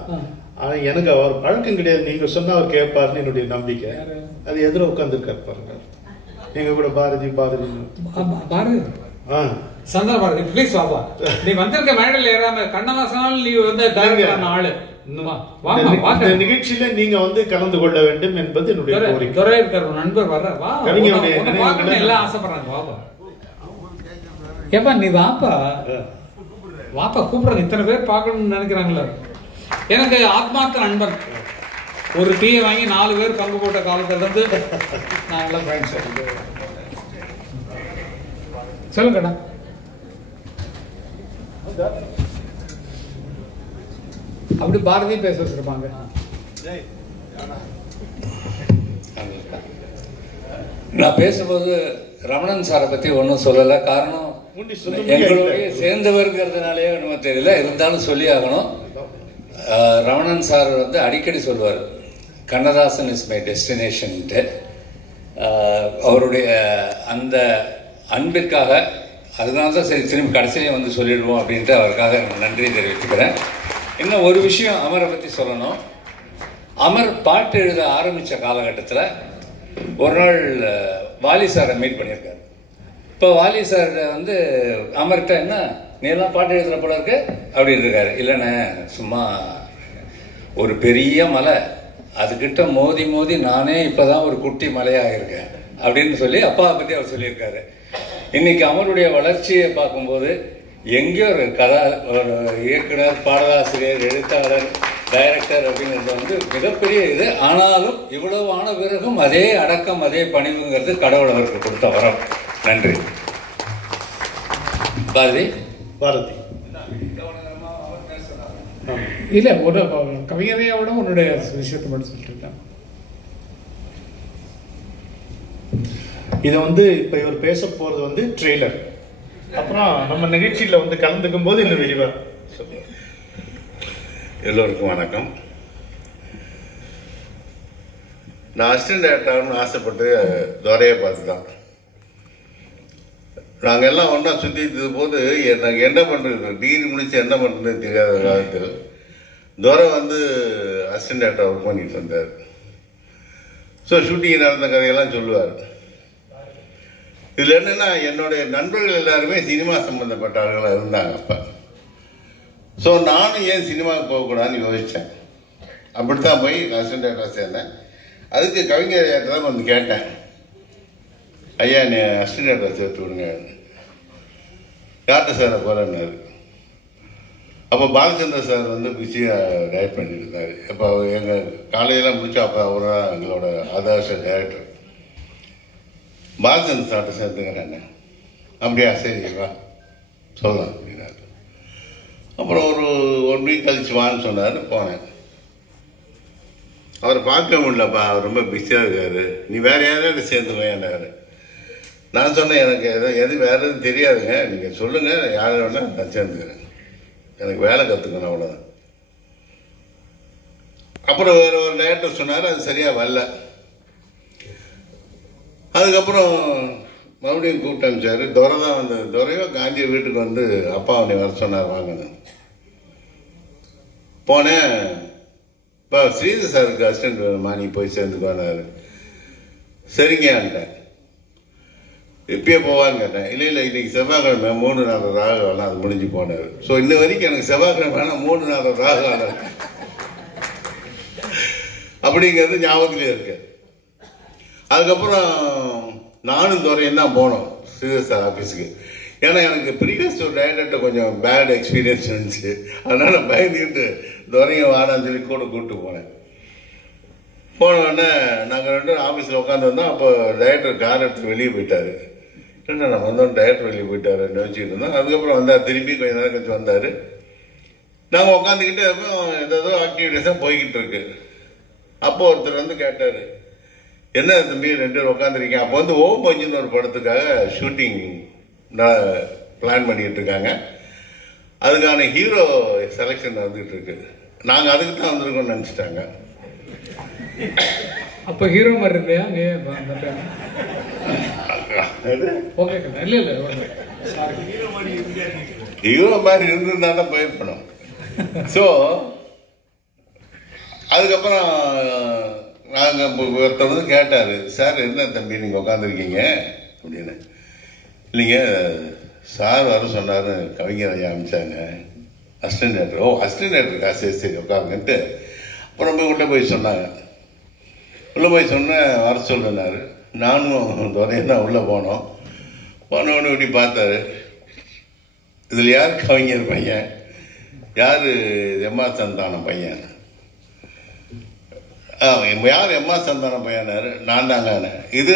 ஆனா எனக்கு அவர் பழக்கம் கிடையாது. நீங்க சொன்னா அவர் கேட்பாருன்னு என்னுடைய நம்பிக்கை. அது எதிர உட்கார்ந்து இருக்காரு பாருங்க. நீங்க கூட பாரதி பாரதி சந்தன பாரதி ப்ளீஸ் வாப்பா. நீ வந்திருக்க மேடல் ஏறாம கண்ணதாசனால் நீ வந்து டைரக்டரான ஆளு. நிகழ்ச்சியில நீங்க வந்து கலந்து கொள்ள வேண்டும் என்பது என்னுடைய கோரிக்கை. துறை இருக்காரு நண்பர் வர்ற வா. எல்லாம் ஆசைப்படுறாங்க. வாப்பா ஏப்பா, நீ வாப்பா வாப்பா கூப்பிடுறாங்க. இத்தனை பேர் பார்க்கணும்னு நினைக்கிறாங்களா? எனக்கு ஆத்மார்த்த நண்பன். ஒரு டீயை வாங்கி 4 பேர் பங்கு போட்ட காலத்துல இருந்து நாங்களாம் ஃப்ரெண்ட்ஸ். சொல்லுங்கடா. அப்படி பாரதி பேச வச்சிருப்பாங்க. நான் பேசும்போது ரமணன் சாரை பத்தி ஒன்றும் சொல்லலை. காரணம் எங்களோட சேர்ந்தவர்கிறதுனாலே ஒன்றும் தெரியல, இருந்தாலும் சொல்லி ஆகணும். ரமணன் சார் வந்து அடிக்கடி சொல்வார், கண்ணதாசன் இஸ் மை டெஸ்டினேஷன்ட்டு. அவருடைய அந்த அன்பிற்காக அதனால தான் சரி திரும்பி கடைசியிலே வந்து சொல்லிடுவோம் அப்படின்ட்டு அவருக்காக நன்றி தெரிவித்துக்கிறேன். இன்னும் ஒரு விஷயம் அமரை பற்றி சொல்லணும். அமர் பாட்டு எழுத ஆரம்பித்த காலகட்டத்தில் ஒரு நாள் வாலி சாரை மீட் பண்ணியிருக்காரு. இப்போ வாலி சார் வந்து அமர்கிட்ட என்ன நீ எல்லாம் பாட்டு எழுதுகிற போல இருக்கு அப்படின்னு இருக்காரு. இல்லைண்ணே சும்மா ஒரு பெரிய மலை அதுக்கிட்ட மோதி மோதி நானே இப்போதான் ஒரு குட்டி மலையாக இருக்கேன் அப்படின்னு சொல்லி அப்பாவை பற்றி அவர் சொல்லியிருக்காரு. இன்னைக்கு அமருடைய வளர்ச்சியை பார்க்கும்போது எங்கேயோ ஒரு ஒரு இயக்குனர், பாடலாசிரியர், எழுத்தாளர், டைரக்டர் அப்படிங்கிறது வந்து மிகப்பெரிய இது. ஆனாலும் இவ்வளவு ஆன பிறகும் அதே அடக்கம் அதே பணிவுங்கிறது கடவுள் அவருக்கு கொடுத்த வரம். நன்றி. பாரதி இல்லை ஒரு கவிஞரையோட உன்னுடைய விஷயத்தை மட்டும் சொல்லிட்டு இருக்கேன். இதை வந்து இப்போ இவர் பேச போகிறது வந்து ட்ரெய்லர். அப்புறம் நம்ம நிகழ்ச்சியில் வந்து கலந்துக்கும் போது இன்னும் விரிவாக. எல்லோருக்கும் வணக்கம். நான் அசிஸ்டன்ட் டைரக்டர்னு ஆசைப்பட்டு துரையை பார்த்து தான். நாங்கள் எல்லாம் ஒன்றா சுற்றிட்டு போது எனக்கு என்ன பண்ணுறது, டிகிரி முடிச்சு என்ன பண்ணுறதுன்னு தெரியாத காலத்தில் துரை வந்து அசிஸ்டன்ட் டைரக்டர் ஒர்க் பண்ணிட்டு இருந்தார். ஸோ ஷூட்டிங் நடந்த கதையெல்லாம் சொல்லுவார். இதில் என்னென்னா என்னுடைய நண்பர்கள் எல்லாருமே சினிமா சம்மந்தப்பட்ட ஆளுகளாக இருந்தாங்க அப்போ. ஸோ நானும் ஏன் சினிமாவுக்கு போகக்கூடாதுன்னு யோசித்தேன். அப்படித்தான் போய் அசிஸ்டன்ட் டைரக்டராக சேர்ந்தேன். அதுக்கு கவிஞர் தான் வந்து கேட்டேன், ஐயா நீ அசிஸ்டன்ட் டைரக்டராக சேர்த்து விடுங்க. டாக்டர் சாரை போகிறேன்னாரு. அப்போ பாலச்சந்திர சார் வந்து பிஸியாக டைரக்ட் பண்ணிட்டு இருந்தார். அப்போ எங்கள் காலையெல்லாம் முடிச்சு அப்போ அவர் தான் எங்களோட ஆதர்ஷ டைரக்டர். பாலச்சந்திர சார்ட்ட சேர்த்துக்கிறேன். அப்படியா, சரி வா சொல்லலாம் அப்படின்னாரு. அப்புறம் ஒரு 1 வீக் கழிச்சு வான்னு சொன்னார். போனேன். அவரை பார்க்க முடியலப்பா, அவர் ரொம்ப பிஸியாக இருக்காரு, நீ வேற யாராவது சேர்ந்து வேண்டாரு. நான் சொன்னேன், எனக்கு எது வேற எதுவும் தெரியாதுங்க, நீங்கள் சொல்லுங்கள் யார் வேணா நான் சேர்ந்துக்கிறேன், எனக்கு வேலை கற்றுக்கணும் அவ்வளோதான். அப்புறம் வேற ஒரு டைரக்டர் சொன்னார், அது சரியாக வரல. அதுக்கப்புறம் மறுபடியும் கூப்பிட்டு அனுப்பிச்சாரு. துரை தான் வந்து துரையோ காந்திய வீட்டுக்கு வந்து அப்பா அவனை வர சொன்னார் வாங்கன்னு. போனேன். இப்போ ஸ்ரீதர் சாருக்கு அசிஸ்டன்ட் வேணுமா, நீ போய் சேர்ந்துக்குவானாரு. சரிங்கன்ட்டேன். இப்பயே போவான்னு கேட்டேன். இல்லை இல்லை இன்னைக்கு செவ்வாய்க்கிழமை 3 நாள் ராகு வரலாம், அது முடிஞ்சு போனார். ஸோ இன்ன வரைக்கும் எனக்கு செவ்வாய்க்கிழமை வேணால் 3 நாள் ராகு வரலாம் அப்படிங்கிறது ஞாபகத்திலே இருக்கு. அதுக்கப்புறம் நானும் துரையும் தான் போனோம் ஸ்ரீதர் சார் ஆஃபீஸுக்கு. ஏன்னா எனக்கு ப்ரீவியஸ் ஒரு டைரக்டர்கிட்ட கொஞ்சம் பேட் எக்ஸ்பீரியன்ஸ் இருந்துச்சு. அதனால பயந்துட்டு துரையும் வாடான்னு சொல்லி கூட கூப்பிட்டு போனேன். போனோடனே நாங்கள் 2 ஆஃபீஸில் உட்காந்து வந்தோம். அப்போ டைரக்டர் கார் எடுத்து வெளியே போயிட்டாரு. என்ன நம்ம வந்தோம், டைரக்டர் வெளியே போயிட்டாரு நினச்சிக்கிட்டு இருந்தோம். அதுக்கப்புறம் வந்தார், திரும்பி கொஞ்சம் நேரம் கழிச்சு வந்தார். நாங்கள் உட்காந்துக்கிட்டு இருக்கோம், ஏதோ ஆக்டிவிட்டிஸாக போய்கிட்டு இருக்கு. அப்போ ஒருத்தர் வந்து கேட்டார், என்ன தம்பி 2 பேர் உட்காந்துருக்கீங்க. அப்போ வந்து ஓம் பஞ்சுன்னு ஒரு படத்துக்காக ஷூட்டிங் பிளான் பண்ணிட்டு இருக்காங்க. அதுக்கான ஹீரோ செலெக்ஷன் வந்துட்டு இருக்கு. நாங்கள் அதுக்கு தான் வந்திருக்கோம்னு நினச்சிட்டாங்க. அப்போ ஹீரோ மாதிரி இல்லையா? ஹீரோ மாதிரி இருந்திருந்தா தான் போயிருக்கணும். ஸோ அதுக்கப்புறம் நாங்கள் ஒருத்தர் வந்து கேட்டார், சார் என்ன தம்பி நீங்கள் உட்காந்துருக்கீங்க அப்படின்னு. இல்லைங்க சார் வர சொன்னார், கவிஞர் ஐயா அமிச்சாங்க, அசிஸ்டன்ட் டைரக்டர். ஓ அசிஸ்டன்ட் டைரக்டருக்கா, சரி சரி உட்காருங்கன்ட்டு அப்புறம் போய் உள்ளே போய் சொன்னாங்க. உள்ளே போய் சொன்னேன், வர சொல்லுனாரு. நானும் துரையும் தான் உள்ளே போனோம். போனோன்னு இப்படி பார்த்தாரு. இதில் யார் கவிஞர் பையன், யார் எம்ஆர் சந்தானம் பையன், யார் எம்ஆர் சந்தானம் பையனாரு. நான் தாங்க. இது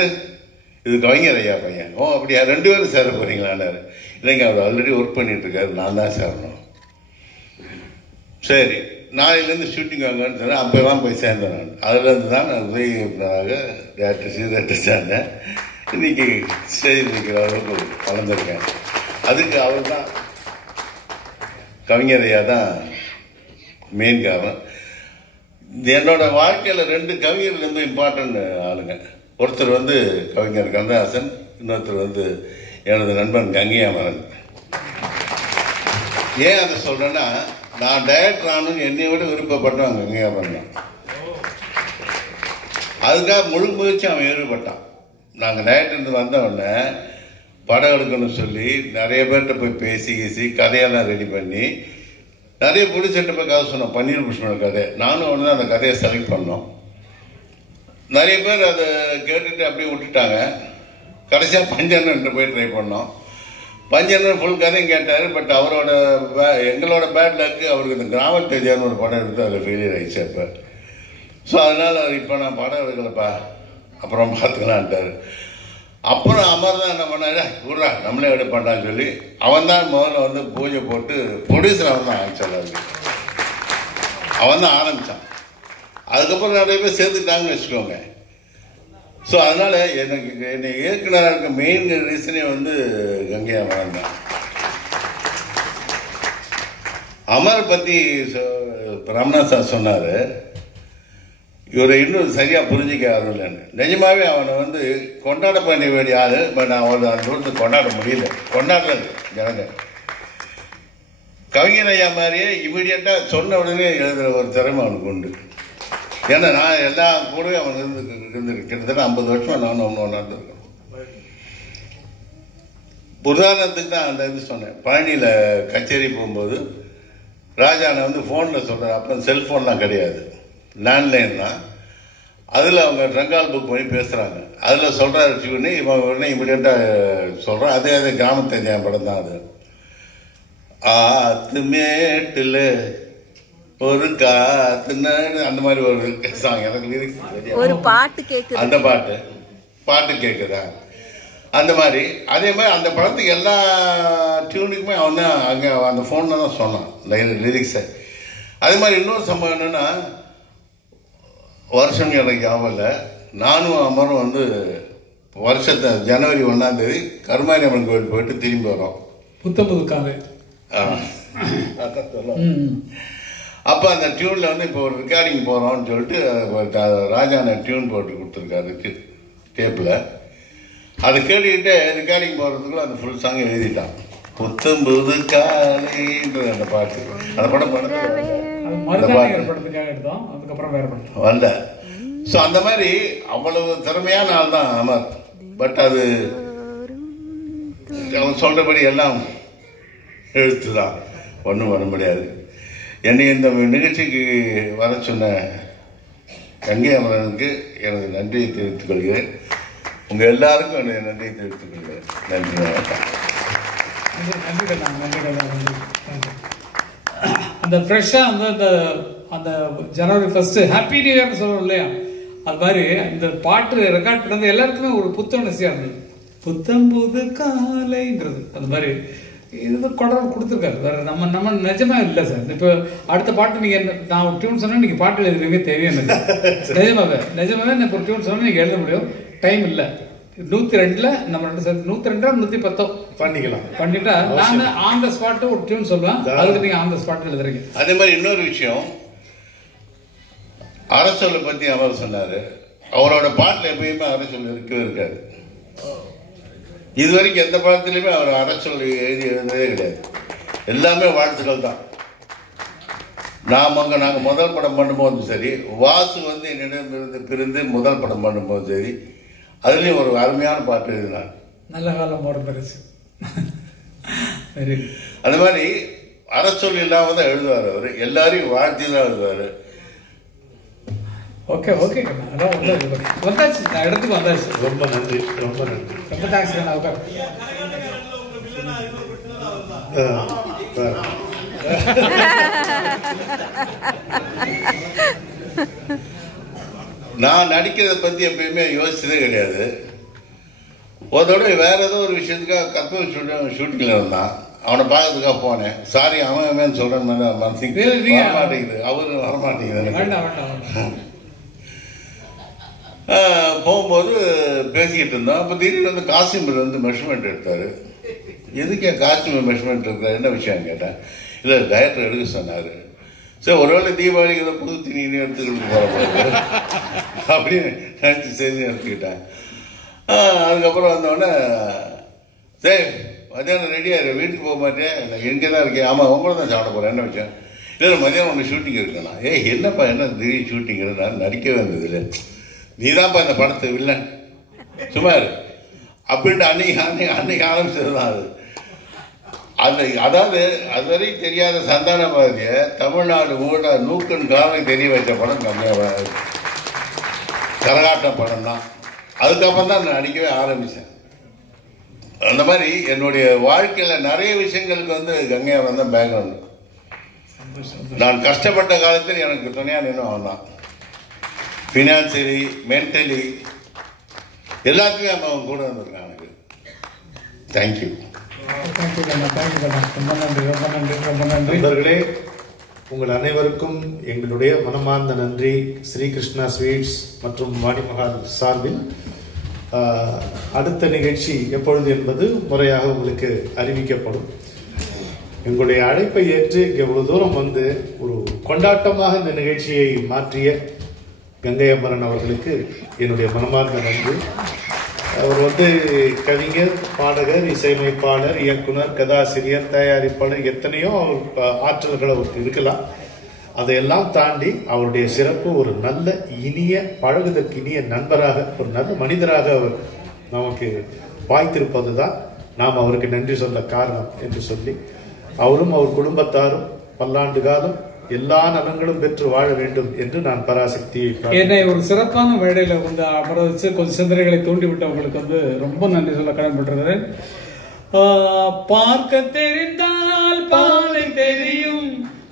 கவிஞர் ஐயா பையன். ஓ அப்படியா, 2 பேரும் சேர போறீங்களான்னாரு. இல்லைங்க அவர் ஆல்ரெடி ஒர்க் பண்ணிட்டு இருக்காரு, நான் தான் சேரணும். சரி நாளையிலேருந்து ஷூட்டிங் வாங்கன்னு சொன்னேன். அப்போ தான் போய் சேர்ந்தேன். நான் அதுலேருந்து தான் நான் உதவி இயக்குனராக டேரக்டர் ஸ்ரீதர்கிட்ட சேர்ந்தேன். இன்னைக்கு ஸ்டேஜில் இருக்கிற அளவுக்கு வளர்ந்துருக்கேன். அதுக்கு அவர் தான் கவிஞர் ஐயா தான் மெயின் காரணம். என்னோட வாழ்க்கையில் 2 கவிஞர்கள் ரொம்ப இம்பார்ட்டன்ட் ஆளுங்க. ஒருத்தர் வந்து கவிஞர் கண்ணதாசன், இன்னொருத்தர் வந்து எனது நண்பன் கங்கை அமரன். ஏன் அதை சொல்றேன்னா, நான் டைரக்டர் ஆகணும்னு என்னை விட விருப்பப்பட்டவன் கங்கை அமரன். அதுக்காக முழு முயற்சி அவன் ஈடுபட்டான். நாங்கள் டைரக்டர் வந்த உடனே படம் எடுக்கணும்னு சொல்லி நிறைய பேர்கிட்ட போய் பேசி கதையெல்லாம் ரெடி பண்ணி நிறைய ப்ரொடியூசர்கிட்ட போய் கதை சொன்னோம். பன்னீர் புஷ்பன் கதை நானும் ஒன்று தான் அந்த கதையை செலக்ட் பண்ணோம். நிறைய பேர் அதை கேட்டுட்டு அப்படியே விட்டுட்டாங்க. கடைசியாக பஞ்சண்ணன் போய் ட்ரை பண்ணோம். பஞ்சண்ணன் ஃபுல் கதையும் கேட்டார். பட் அவரோட எங்களோட பேட் லக்கு அவருக்கு இந்த கிராமத்தை சேர்ந்த ஒரு படம் எடுத்து அதில் ஃபெயிலியர் ஆயிடுச்சு. அப்போ ஸோ அதனால் அவர் இப்போ நான் படம் எடுக்கலப்பா அப்புறம் பார்த்துக்கலான்ட்டார். அப்புறம் அமர் தான் என்ன பண்ணாரு, விட்றா நம்மளே எடுப்பான்டான்னு சொல்லி அவன் தான் முதல்ல வந்து பூஜை போட்டு ப்ரொடியூசர் அவன் தான் ஆரம்பிச்சான். அவன் தான் ஆரம்பித்தான். அதுக்கப்புறம் நிறைய பேர் சேர்த்துட்டாங்கன்னு வச்சுக்கோங்க. ஸோ அதனால் என்னை இயக்குனராக இருக்க மெயின் ரீசனே வந்து கங்கை அமரன் தான். அமர் பற்றி ரமணா சார் சொன்னார், இவரை இன்னும் சரியாக புரிஞ்சிக்க ஆரம்பில்லைன்னு. நிஜமாவே அவனை வந்து கொண்டாட பண்ண வேண்டிய ஆள். பட் அவனை அந்த தூரத்தை கொண்டாட முடியல, கொண்டாடுறது ஜனங்க. கவிஞர் ஐயா மாதிரியே இமீடியட்டாக சொன்ன உடனே எழுதுகிற ஒரு திறமை அவனுக்கு உண்டு. ஏன்னா நான் எல்லா கூடவே அவன் இருந்து கிட்டத்தட்ட 50 வருஷம் நானும் ஒன்று நடந்திருக்கேன். உதாரணத்துக்கு தான் அந்த இது சொன்னேன். பழனியில் கச்சேரி போகும்போது ராஜானை வந்து ஃபோனில் சொல்கிறார். அப்போ செல்ஃபோன்லாம் கிடையாது, லேண்ட்லைன் தான். அதில் அவங்க ட்ரங்கால் புக் பண்ணி பேசுகிறாங்க. அதில் சொல்கிறாரு சிவனி, இவன் உடனே இமீடியட்டாக சொல்கிறான். அதே கிராமத்தை என் படம் தான் அது. ஆத்து மேட்டில் ஒரு காத்து அந்த மாதிரி ஒரு சாங் எனக்கு ஒரு பாட்டு கேட்குது. அந்த பாட்டு கேட்குதா அந்த மாதிரி. அதே மாதிரி அந்த படத்துக்கு எல்லா டியூனுக்குமே அவன் தான் அங்கே அந்த ஃபோனில் தான் சொன்னான் லிரிக்ஸை. அதே மாதிரி இன்னொரு சம்பவம் என்னென்னா, வருஷம் எனக்கு ஞாபகம் இல்லை, நானும் அமரும் வந்து வருஷத்தை ஜனவரி 1ஆம் தேதி கருமாரி அம்மன் கோயில் போயிட்டு திரும்பி வரோம். புத்தம்புது காலை. அப்போ அந்த டியூனில் வந்து இப்போ ஒரு ரெக்கார்டிங் போகிறோம்னு சொல்லிட்டு ராஜான டியூன் போட்டு கொடுத்துருக்காரு டேப்பில். அதை கேட்டுக்கிட்டே ரெக்கார்டிங் போகிறதுக்குள்ள அந்த ஃபுல் சாங் எழுதிட்டான். புத்தம்புது காலைன்ற அந்த பாட்டு. அந்த படம் வந்த. ஸோ அந்த மாதிரி அவ்வளவு திறமையான ஆள் தான் அமர். பட் அது அவன் சொல்றபடி எல்லாம் எழுத்து தான், ஒன்றும் வர முடியாது. என்னை இந்த நிகழ்ச்சிக்கு வர சொன்ன கங்கை அமரனுக்கு எனது நன்றியை தெரிவித்துக் கொள்கிறேன். உங்கள் எல்லாருக்கும் என்னுடைய நன்றியை தெரிவித்துக் கொள்கிறேன். நன்றி, வணக்கம். அந்த ஃப்ரெஷ்ஷாக வந்து அந்த ஜனவரி 1 ஹாப்பி நியூ இயர்னு சொல்கிறோம் இல்லையா, அது மாதிரி இந்த பாட்டு ரெக்கார்ட் பண்ணது எல்லாருக்குமே ஒரு புத்துணர்ச்சியாக இருந்தது. புத்தம்புது காலைன்றது அந்த மாதிரி இது கொடர் கொடுத்துருக்காரு. வேறு நம்ம நிஜமாக இல்லை சார். இப்போ அடுத்த பாட்டு நீங்கள் நான் ஒரு டியூன் சொன்னால் நீங்கள் பாட்டு எழுதுறீங்க தெரியும் எனக்கு. நிஜமாவே நான் இப்போ ஒரு டியூன் சொன்னால் நீங்கள் எழுத முடியும், டைம் இல்லை. 102 நம்ம 102 110 பண்ணிக்கலாம். பண்ணிட்டா நான் ஆன் த ஸ்பாட் ஒரு டியூன் சொல்லுவேன், அதுக்கு நீங்க ஆன் த ஸ்பாட் எழுதுறீங்க. அதே மாதிரி இன்னொரு விஷயம், அரசொல்லை பத்தி அவர் சொன்னாரு. அவரோட பாட்டுல எப்பயுமே அரசொல் இருக்கவே இருக்காது. இதுவரைக்கும் எந்த பாடத்திலுமே அவர் அரசொல் எழுதி எழுந்ததே கிடையாது. எல்லாமே வாழ்த்துக்கள் தான். நாங்கள் முதல் படம் பண்ணும்போதும் சரி, வாசு வந்து என்னிடமிருந்து பிரிந்து முதல் படம் பண்ணும்போது சரி, அதுலேயும் ஒரு அருமையான பாட்டு எழுதினார். நல்ல காலம் போற பரிசு. அந்த மாதிரி அரசொல் இல்லாம தான் எழுதுவார். அவர் எல்லாரையும் வாழ்த்தி தான் எழுதுவார். ஓகே ஓகே அதான் வந்தாச்சு, நான் இடத்துக்கு வந்தாச்சு. ரொம்ப நன்றி, ரொம்ப நன்றி, ரொம்ப தேங்க்ஸ். நான் நடிக்கிறத பத்தி எப்பயுமே யோசிச்சதே கிடையாது. அதோட வேற ஏதோ ஒரு விஷயத்துக்காக கற்பூர் ஷூட்டிங்ல இருந்தான். அவனை பார்க்கறதுக்காக போனேன். சாரி அவன் சொல்றேன், வரமாட்டேங்குது, அவரு வரமாட்டேங்குது. போகும்போது பேசிக்கிட்டு இருந்தோம். அப்போ திடீர்னு வந்து காஸ்டியூமில் வந்து மெஷர்மெண்ட் எடுத்தார். எதுக்கே காஸ்டியூம் மெஷர்மெண்ட் எடுத்தார், என்ன விஷயம் கேட்டேன். இல்லை டைரக்டர் எடுக்க சொன்னார். சரி, ஒருவேளை தீபாவளிக்கு ஏதோ புது துணி எடுத்துக்கிட்டு போகிற அப்படின்னு நினச்சி செய்து எடுத்துக்கிட்டேன். அதுக்கப்புறம் வந்தோடனே சரி மத்தியானம் ரெடியாக வீட்டுக்கு போக மாட்டேன், நான் இங்கே தான் இருக்கேன். ஆமாம் உங்களை தான் சாப்பிட போகிறேன், என்ன விஷயம்? இல்லை மதியானம் ஒன்று ஷூட்டிங் இருக்குண்ணா. என்னப்பா என்ன திடீர் ஷூட்டிங்? நான் நடிக்கவே இருந்ததில்லை, நீ தான்ப்பா இந்த படத்தை வில்லன், சும்மா இரு அப்படின்ட்டு அன்னைக்கு ஆரம்பிச்சது தான் அது. அதாவது அதுவரை தெரியாத சந்தானபாரதியை தமிழ்நாடு ஊட நூக்கன் காலை தெரிய வைத்த படம் கரகாட்டம் படம் தான். அதுக்கப்புறம் தான் நான் நடிக்கவே ஆரம்பித்தேன். அந்த மாதிரி என்னுடைய வாழ்க்கையில் நிறைய விஷயங்களுக்கு கங்கையாவரம் தான் பேக்ரவுண்டு. நான் கஷ்டப்பட்ட காலத்தில் எனக்கு துணையாக நின்று அவன் தான். ஃபினான்சியலி, மென்டலி எல்லாத்துக்குமே அவன் கூட வந்திருக்கான் எனக்கு. தேங்க்யூ. நண்பர்களே, உங்கள் அனைவருக்கும் எங்களுடைய மனமார்ந்த நன்றி. ஸ்ரீகிருஷ்ணா ஸ்வீட்ஸ் மற்றும் வாணிமகால் சார்பில் அடுத்த நிகழ்ச்சி எப்பொழுது என்பது முறையாக உங்களுக்கு அறிவிக்கப்படும். எங்களுடைய அழைப்பை ஏற்று இவ்வளவு தூரம் வந்து ஒரு கொண்டாட்டமாக இந்த நிகழ்ச்சியை மாற்றிய கங்கை அமரன் அவர்களுக்கு என்னுடைய மனமார்ந்த நன்றி. அவர் கவிஞர், பாடகர், இசையமைப்பாளர், இயக்குனர், கதாசிரியர், தயாரிப்பாளர், எத்தனையோ அவர் ஆற்றல்கள் அவருக்கு இருக்கலாம். அதையெல்லாம் தாண்டி அவருடைய சிறப்பு ஒரு நல்ல இனிய பழகுதற்கு இனிய நண்பராக, ஒரு நல்ல மனிதராக அவர் நமக்கு வாய்த்திருப்பது தான் நாம் அவருக்கு நன்றி சொல்ல காரணம் என்று சொல்லி, அவரும் அவர் குடும்பத்தாரும் பல்லாண்டு காலம் எல்லா நலங்களும் பெற்று வாழ வேண்டும் என்று நான் பராசக்தியை என்னை ஒரு சிறப்பான மேடையில் அமர வச்சு கொஞ்சம் சிந்தனைகளை தூண்டிவிட்டவங்களுக்கு ரொம்ப நன்றி சொல்ல கடன்பட்டிருக்கிறேன். பார்க்க தெரிந்தால் பாதை தெரியும்,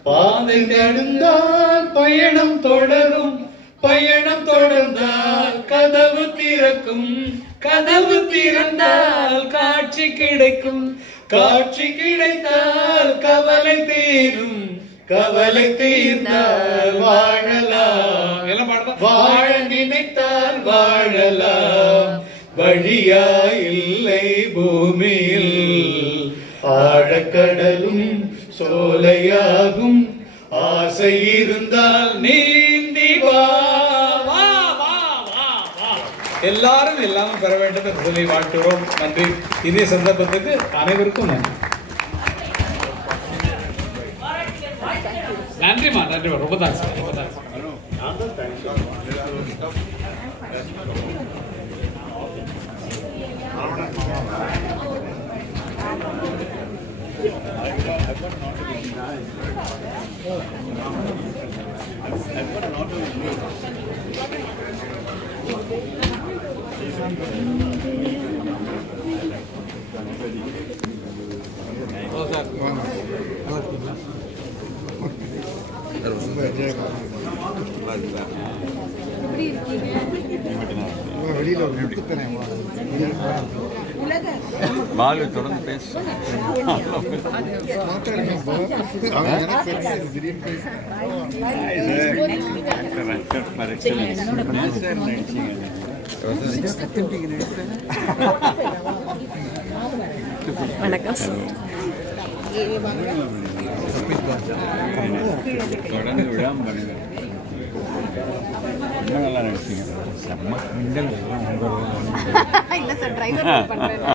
பாதை தெரிந்தால் பயணம் தொடரும், பயணம் தொடர்ந்தால் கதவு திறக்கும், கதவு திறந்தால் காட்சி கிடைக்கும், காட்சி கிடைத்தால் கவலை தீரும், கவலை தீர்ந்தால் வாழலாம், எல்லாம் பாடலாம். வாழ நினைத்தால் வாழலாம், வழியா இல்லை பூமியில், ஆழக்கடலும் சோலையாகும், ஆசை இருந்தால் நீந்தி வா. எல்லாரும் எல்லாரும் பெற வேண்டும் என்று சொல்லி வாழ்த்துகிறோம். நன்றி. இதே சந்தர்ப்பத்துக்கு அனைவருக்கும் நன்றி. நன்றிமா, நன்றிமா, ரொம்ப தேங்க்ஸ், ரொம்ப தேங்க்ஸ். மாலு தொடர்ந்து பேச வணக்கம். தொடர்ந்து விழாம பண்ணுங்க. ரொம்ப நல்லா நடிச்சீங்க. செம்ம மின்னல். இல்ல சார், டிரைவர் பண்றேன்.